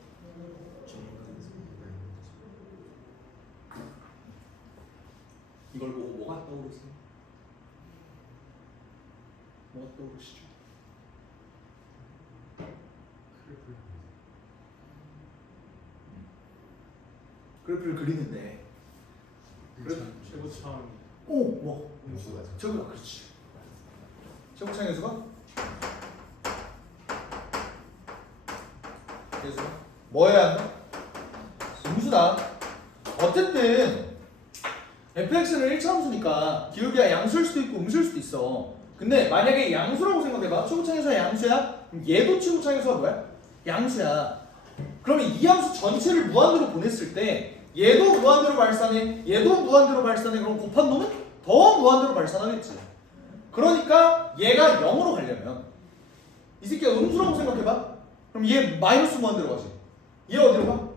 이걸 보고 뭐가 떠오르세요? 뭐가 떠오르시죠? 그래프를 그리는데 최고참 오! 뭐? 음수가 저거가 그렇지. 최고창 계수가? 계수가? 뭐여야 한다? 음수다. 어쨌든 fx는 1차 함수니까 기울기가 양수일 수도 있고 음수일 수도 있어. 근데 만약에 양수라고 생각해봐. 최고창에서의 양수야? 그럼 얘도 최고창에서가 뭐야? 양수야. 그러면 이 함수 전체를 무한대로 보냈을 때 얘도 무한대로 발산해, 얘도 무한대로 발산해. 그럼 곱한 놈은 더 무한대로 발산하겠지. 그러니까 얘가 0으로 가려면 이 새끼가 음수라고 생각해봐. 그럼 얘 마이너스 무한대로 가지. 얘 어디로 가?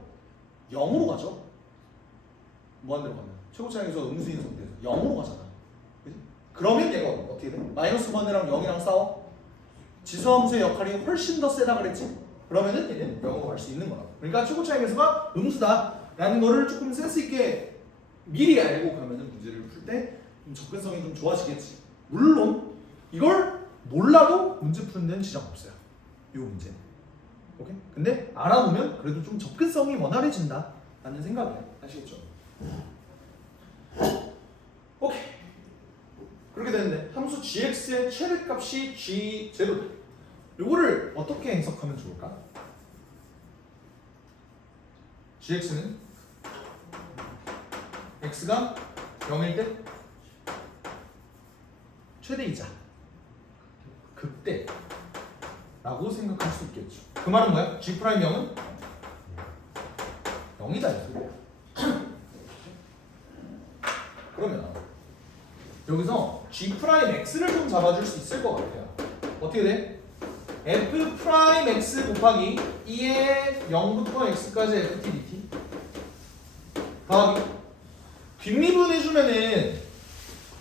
0으로 가죠. 무한대로 가면 최고차항에서 음수인 상태에서 0으로 가잖아. 그치? 그러면 얘가 어떻게 돼? 마이너스 무한대랑 0이랑 싸워. 지수함수의 역할이 훨씬 더 세다 그랬지? 그러면은 얘는 0으로 갈 수 있는 거라고. 그러니까 최고차항에서가 음수다라는 거를 조금 센스 있게 미리 알고 가면은 문제를 풀 때 접근성이 좀 좋아지겠지. 물론 이걸 몰라도 문제 푸는 데는 지장 없어요. 이 문제는. 오케이? 근데 알아보면 그래도 좀 접근성이 원활해진다 라는 생각이에요. 아시겠죠? 오케이. 그렇게 되는데 함수 gx의 최대값이 g0다. 요거를 어떻게 해석하면 좋을까? gx는 x가 0일 때 최대이자 극대 라고 생각할 수 있겠죠. 그 말은 뭐야? G'0은 0이다 이 소리야. 그러면 여기서 G'X를 좀 잡아줄 수 있을 것 같아요. 어떻게 돼? F'X 곱하기 2의 0부터 X까지 FT DT 더하기 뒷미분 해주면은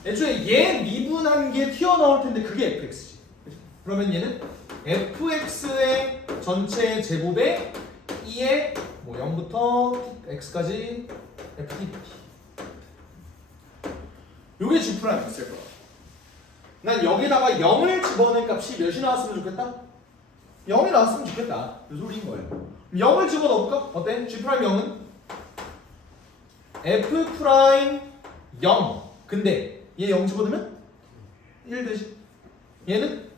애초에 얘 미분한 게 튀어나올 텐데 그게 fx지. 그러면 얘는 fx의 전체 제곱에 2의 뭐 0부터 x까지 ft 요게 G'X일 거야. 난 여기다가 0을 집어넣을 값이 몇이 나왔으면 좋겠다? 0이 나왔으면 좋겠다. 이 소리인 거예요. 0을 집어넣을까? 어때? G'0은 F'0 근데 얘 0 집어넣으면 1 되지. 얘는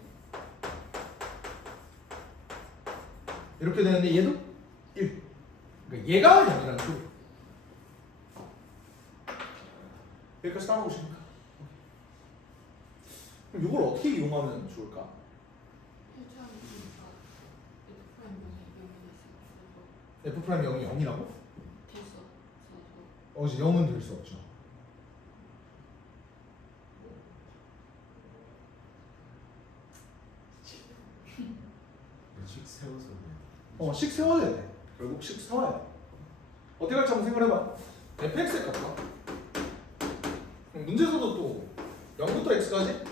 이렇게 되는데 얘도 1. 그러니까 얘가 0이라는 소리. 여기까지 따라오십니까? 그럼 이걸 어떻게 이용하면 좋을까? F 프라임 0이 0이라고? 이제 0은 될 수 없죠. 식 세워서 식 세워야 돼. 결국 식 세워야 돼. 어떻게 할지 한번 생각해봐. fx의 값과 문제에서도 또 0부터 x까지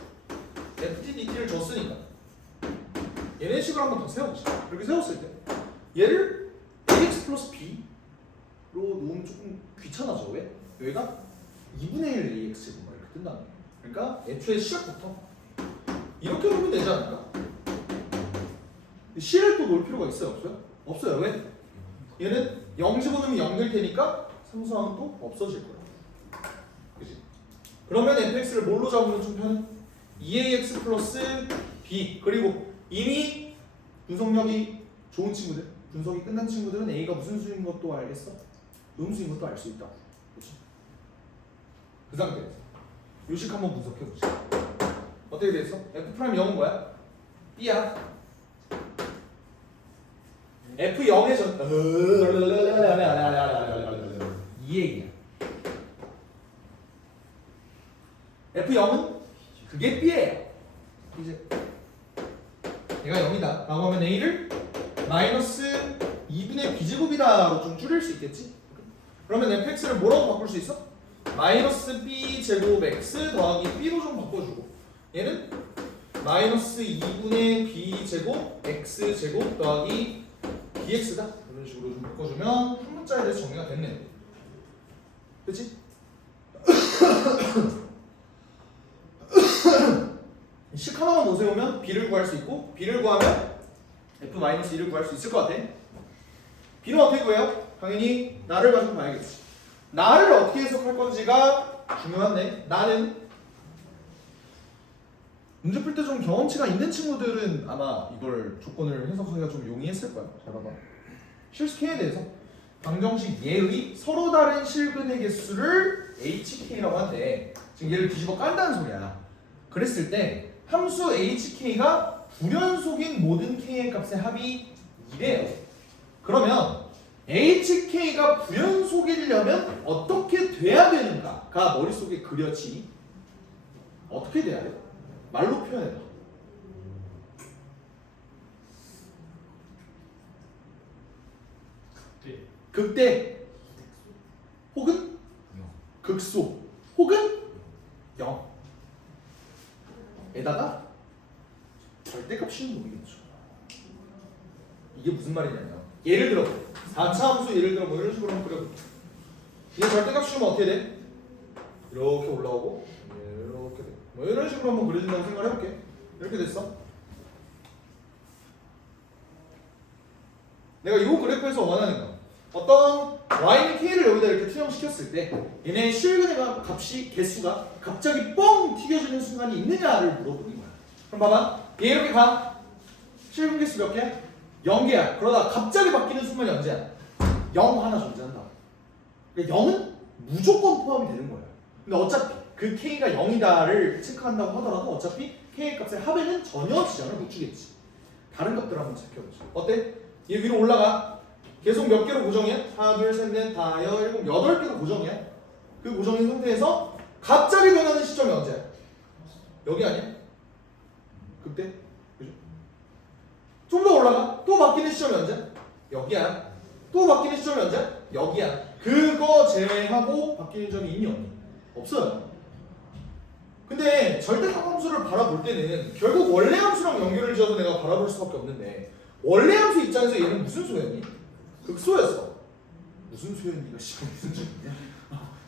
ft dt를 줬으니까 얘네 식을 한번 더 세워보자. 이렇게 세웠을 때 얘를 ax 플러스 b로 놓으면 조금 귀찮아져. 왜? 여기가 2분의 1 ax 제곱 이렇게 뜬다는 거야. 그러니까 애초에 시작부터 이렇게 놓으면 되지 않을까? C를 또 놓을 필요가 있어요? 없어요? 없어요. 왜? 얘는 0 집어넣으면 0 될 테니까 상수항은 또 없어질 거야. 그치? 그러면 fx를 뭘로 잡으면 좀 편해? 2ax 플러스 b. 그리고 이미 분석력이 좋은 친구들, 분석이 끝난 친구들은 a가 무슨 수인 것도 알겠어? 음수인 것도 알 수 있다. 그치? 그 상태에서 요식 한번 분석해보자. 어떻게 됐어? f'0은 뭐야? b야. F0의 전 이 얘기야. F0은 그게 B예요. 이제 얘가 0이다 라고 하면 A를 마이너스 2분의 B제곱이다로 좀 줄일 수 있겠지? 그러면 fx를 뭐라고 바꿀 수 있어? 마이너스 B제곱 x 더하기 B로 좀 바꿔주고 얘는 마이너스 2분의 B제곱 X제곱 더하기 bx다. 이런 식으로 좀 바꿔주면 한 문자에 대해서 정리가 됐네요. 그치? 식 하나만 더 세우면 b를 구할 수 있고 b를 구하면 f-1을 구할 수 있을 것 같아. b는 어떻게 구해요? 당연히 나를 가지고 봐야겠지. 나를 어떻게 해석할 건지가 중요한데 나는 문제 풀 때 좀 경험치가 있는 친구들은 아마 이걸 조건을 해석하기가 좀 용이했을 거야. 잘 봐봐. 실수 k에 대해서 방정식 얘의 서로 다른 실근의 개수를 hk라고 하는데 지금 얘를 뒤집어 깐다는 소리야. 그랬을 때 함수 hk가 불연속인 모든 k의 값의 합이 2래요. 그러면 hk가 불연속이려면 어떻게 돼야 되는가가 머릿속에 그려지. 어떻게 돼야 돼? 말로 표현해봐. 극대 혹은 극소 혹은 0 에다가 절대값이 놈이겠죠. 이게 무슨 말이냐면 예를 들어 4차 함수 예를 들어 뭐 이런 식으로 한번 그려볼게. 이게 절대값이 주면 어떻게 돼? 이렇게 올라오고 이렇게 돼. 뭐 이런 식으로 한번 그려진다고 생각을 해볼게. 이렇게 됐어. 내가 이 그래프에서 원하는 거 어떤 y는 k를 여기다 이렇게 투영시켰을 때 얘네 실근의 값이 개수가 갑자기 뻥 튀겨지는 순간이 있느냐를 물어보는 거야. 그럼 봐봐. 얘 이렇게 가. 실근 개수 몇 개야? 0개야. 그러다 갑자기 바뀌는 순간이 언제야? 0 하나 존재한다. 그러니까 0은 무조건 포함이 되는 거야. 근데 어차피 그 k가 0이다를 체크한다고 하더라도 어차피 k의 값의 합에는 전혀 지장을 못 주겠지. 다른 값들 한번 체크해보자. 어때? 얘 위로 올라가. 계속 몇 개로 고정이야? 하나, 둘, 셋, 넷, 다, 일곱, 8개로 고정이야. 그 고정인 상태에서 갑자기 변하는 시점이 언제야? 여기 아니야? 그때? 그죠? 좀 더 올라가. 또 바뀌는 시점이 언제야? 여기야. 또 바뀌는 시점이 언제야? 여기야. 그거 제외하고 바뀌는 점이 있니 없니? 없어요. 근데 절대값 함수를 바라볼 때는 결국 원래 함수랑 연결을 지어서 내가 바라볼 수밖에 없는데 원래 함수 입장에서 얘는 무슨 소였니? 극소였어. 무슨 소였니가 씨발 무슨 소리냐?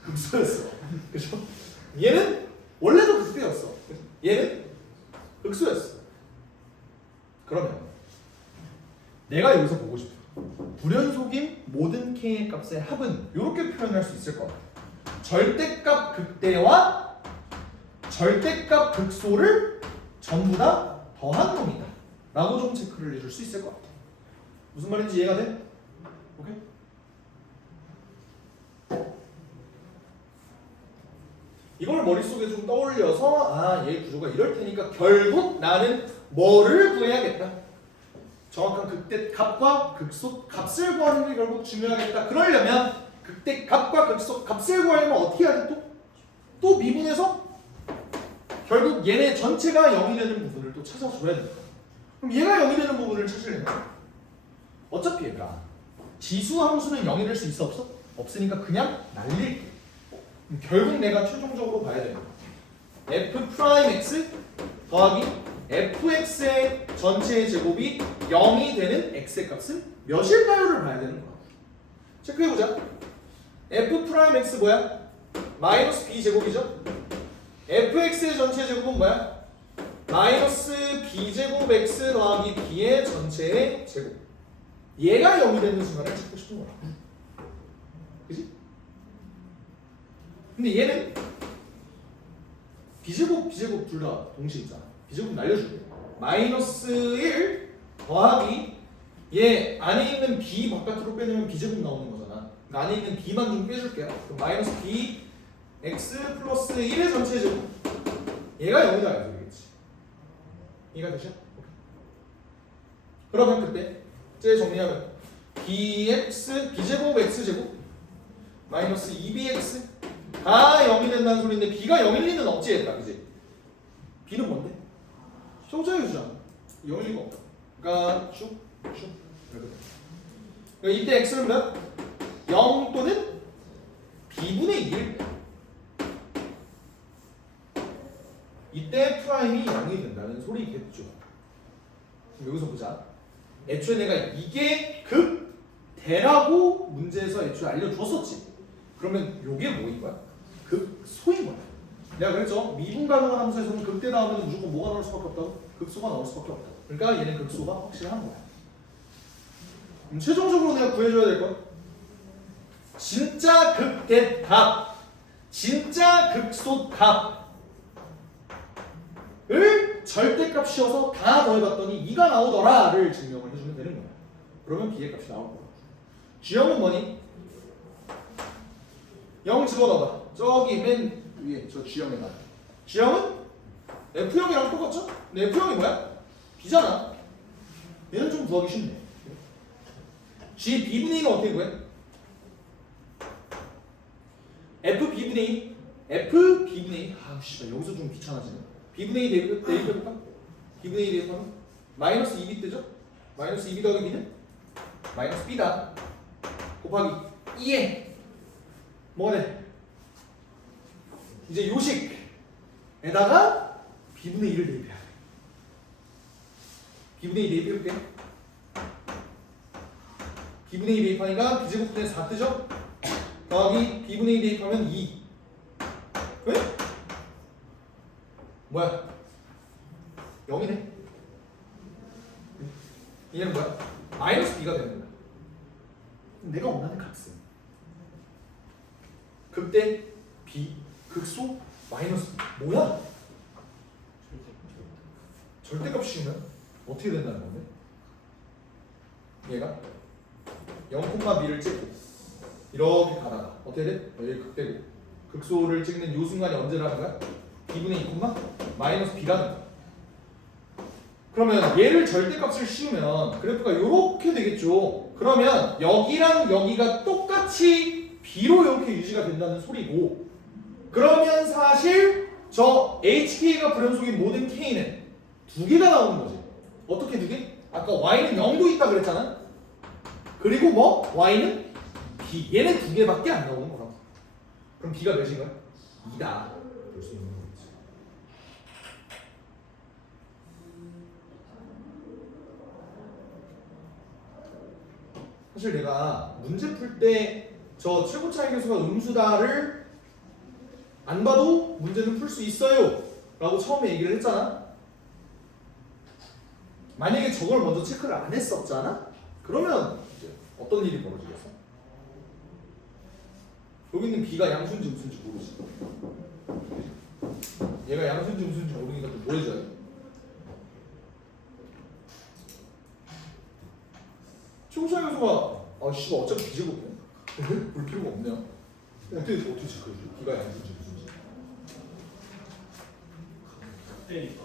극소였어. 그죠? 얘는 원래도 극대였어. 얘는 극소였어. 그러면 내가 여기서 보고 싶어. 불연속인 모든 k의 값의 합은 이렇게 표현할 수 있을 것 같아. 절대값 극대와 절대값 극소를 전부 다 더한 놈이다 라고 좀 체크를 해줄 수 있을 것 같아. 무슨 말인지 이해가 돼? 오케이? 이걸 머릿속에 좀 떠올려서 아, 얘 구조가 이럴 테니까 결국 나는 뭐를 구해야겠다. 정확한 극대 값과 극소 값을 구하는 게 결국 중요하겠다. 그러려면 극대 값과 극소 값을 구하려면 어떻게 해야 돼? 또 미분해서 결국 얘네 전체가 0이 되는 부분을 또 찾아줘야 된다. 그럼 얘가 0이 되는 부분을 찾으려면 어차피 얘가 지수 함수는 0이 될 수 있어 없어? 없으니까 그냥 날릴게. 결국 내가 최종적으로 봐야 돼요. f 프라임 x 더하기 fx의 전체의 제곱이 0이 되는 x의 값은 몇일까요를 봐야 되는 거야. 체크해보자. f 프라임 x 뭐야? 마이너스 b 제곱이죠? fx의 전체 제곱은 뭐야? 마이너스 b 제곱 x 더하기 b의 전체의 제곱. 얘가 0이 되는 순간을 찾고 싶은 거야. 그지? 근데 얘는 b제곱 둘 다 동시에 있잖아. b제곱 날려줄게. 마이너스 1 더하기 얘 안에 있는 b 바깥으로 빼내면 b제곱 나오는 거잖아. 그러니까 안에 있는 b만 좀 빼줄게요. 그럼 마이너스 b x 플러스 1의 전체 제곱. 얘가 0이다 이거 되겠지. 이해가 되죠? 그러면 그때 제 정리하면 b제곱 x제곱 마이너스 2bx 다 0이 된다는 소리인데 b가 0일 리는 없지 했다. 그지? b는 뭔데? 효자유잖아. 0일 리가 없다. 그러니까 슉 그러니까 이때 x는 몇? 0 또는 b분의 2일 거야. 이때 프라임이 0이 된다는 소리겠죠. 여기서 보자. 애초에 내가 이게 극대라고 문제에서 애초에 알려줬었지. 그러면 요게 뭐인 거야? 극소인 거야. 내가 그랬죠. 미분 가능한 함수에서는 극대 나오면 무조건 뭐가 나올 수밖에 없다고? 극소가 나올 수밖에 없다. 그러니까 얘는 극소가 확실한 거야. 최종적으로 내가 구해줘야 될 건 진짜 극대 값, 진짜 극소 값을 절대값 씌워서 다 더해봤더니 2가 나오더라를 증명을 해주면 되는 거야. 그러면 b의 값이 나올 거야. G형은 뭐니? 0 집어넣어봐. 저기 맨 위에 저 G형에다. G형은 F형이랑 똑같죠? 근데 F형이 뭐야? B잖아. 얘는 좀 구하기 쉽네. G B분의 2는 어떻게 구해? F B분의 2? F B분의 2? 아 씨발 여기서 좀 귀찮아지네. B분의 2 대입해볼까? B분의 2 대입하면 마이너스 2B 뜨죠? 마이너스 2B 더하기 B는? 마이너스 B다. 곱하기 2에 뭐가 돼? 이제 요식에다가 B분의 2를 대입해야 돼. B분의 2 대입해볼게. B분의 2 대입하니까 B제곱분의 4 뜨죠? 더하기 B분의 2 대입하면 2. 왜? 뭐야? 0이네. 얘는 뭐야? 마이너스 B가 되는 거야. 내가 원하는 값은 극대 B 극소 마이너스 B. 뭐야? 절대값 씌우면 어떻게 된다는 건데? 얘가 0,B를 찍고 이렇게 가다가 어떻게 돼? 여기 극대고 극소를 찍는 요 순간이 언제라는 거야? B분의 2, 마이너스 B라는 거야. 그러면 얘를 절대값을 씌우면 그래프가 이렇게 되겠죠. 그러면 여기랑 여기가 똑같이 B로 이렇게 유지가 된다는 소리고, 그러면 사실 저 HK가 불연속인 모든 K는 두 개가 나오는 거지. 어떻게 두 개? 아까 Y는 0도 있다 그랬잖아. 그리고 뭐? Y는 B. 얘는 두 개밖에 안 나오는 거라고. 그럼 B가 몇인 거야? 2다. 볼 수 있는 거겠지. 사실 내가 문제 풀 때 저 최고 차이 계수가 음수다를 안 봐도 문제는 풀 수 있어요 라고 처음에 얘기를 했잖아. 만약에 저걸 먼저 체크를 안 했었잖아? 그러면 이제 어떤 일이 벌어지겠어? 여기 있는 B가 양수인지 음수인지 모르지. 얘가 양수인지 음수인지 모르니까 또 뭐 해줘야 돼? 최고 차이 계수가 씨발 어차피 B제곱이야. 볼 필요가 없네요. 어떻게 체크해줘? B가 양수인지 무슨지. 극대니까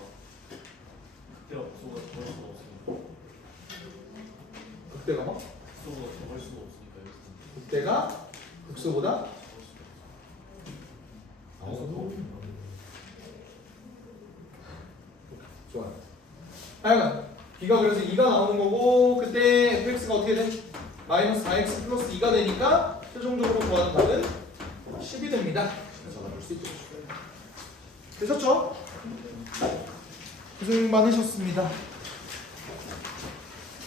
극대가 복수가 더 할 수가 없으니까 극대가 뭐? 복수가 더 할 수가 없으니까 여기서 극대가 극소보다 좋아요. 하여간 b가 그래서 2가 나오는 거고 그때 fx가 어떻게 돼? 마이너스 4x 플러스 2가 되니까 최종적으로 구하는 답은 10이 됩니다. 그래서 나올 수 있죠. 되셨죠? 고생 많으셨습니다.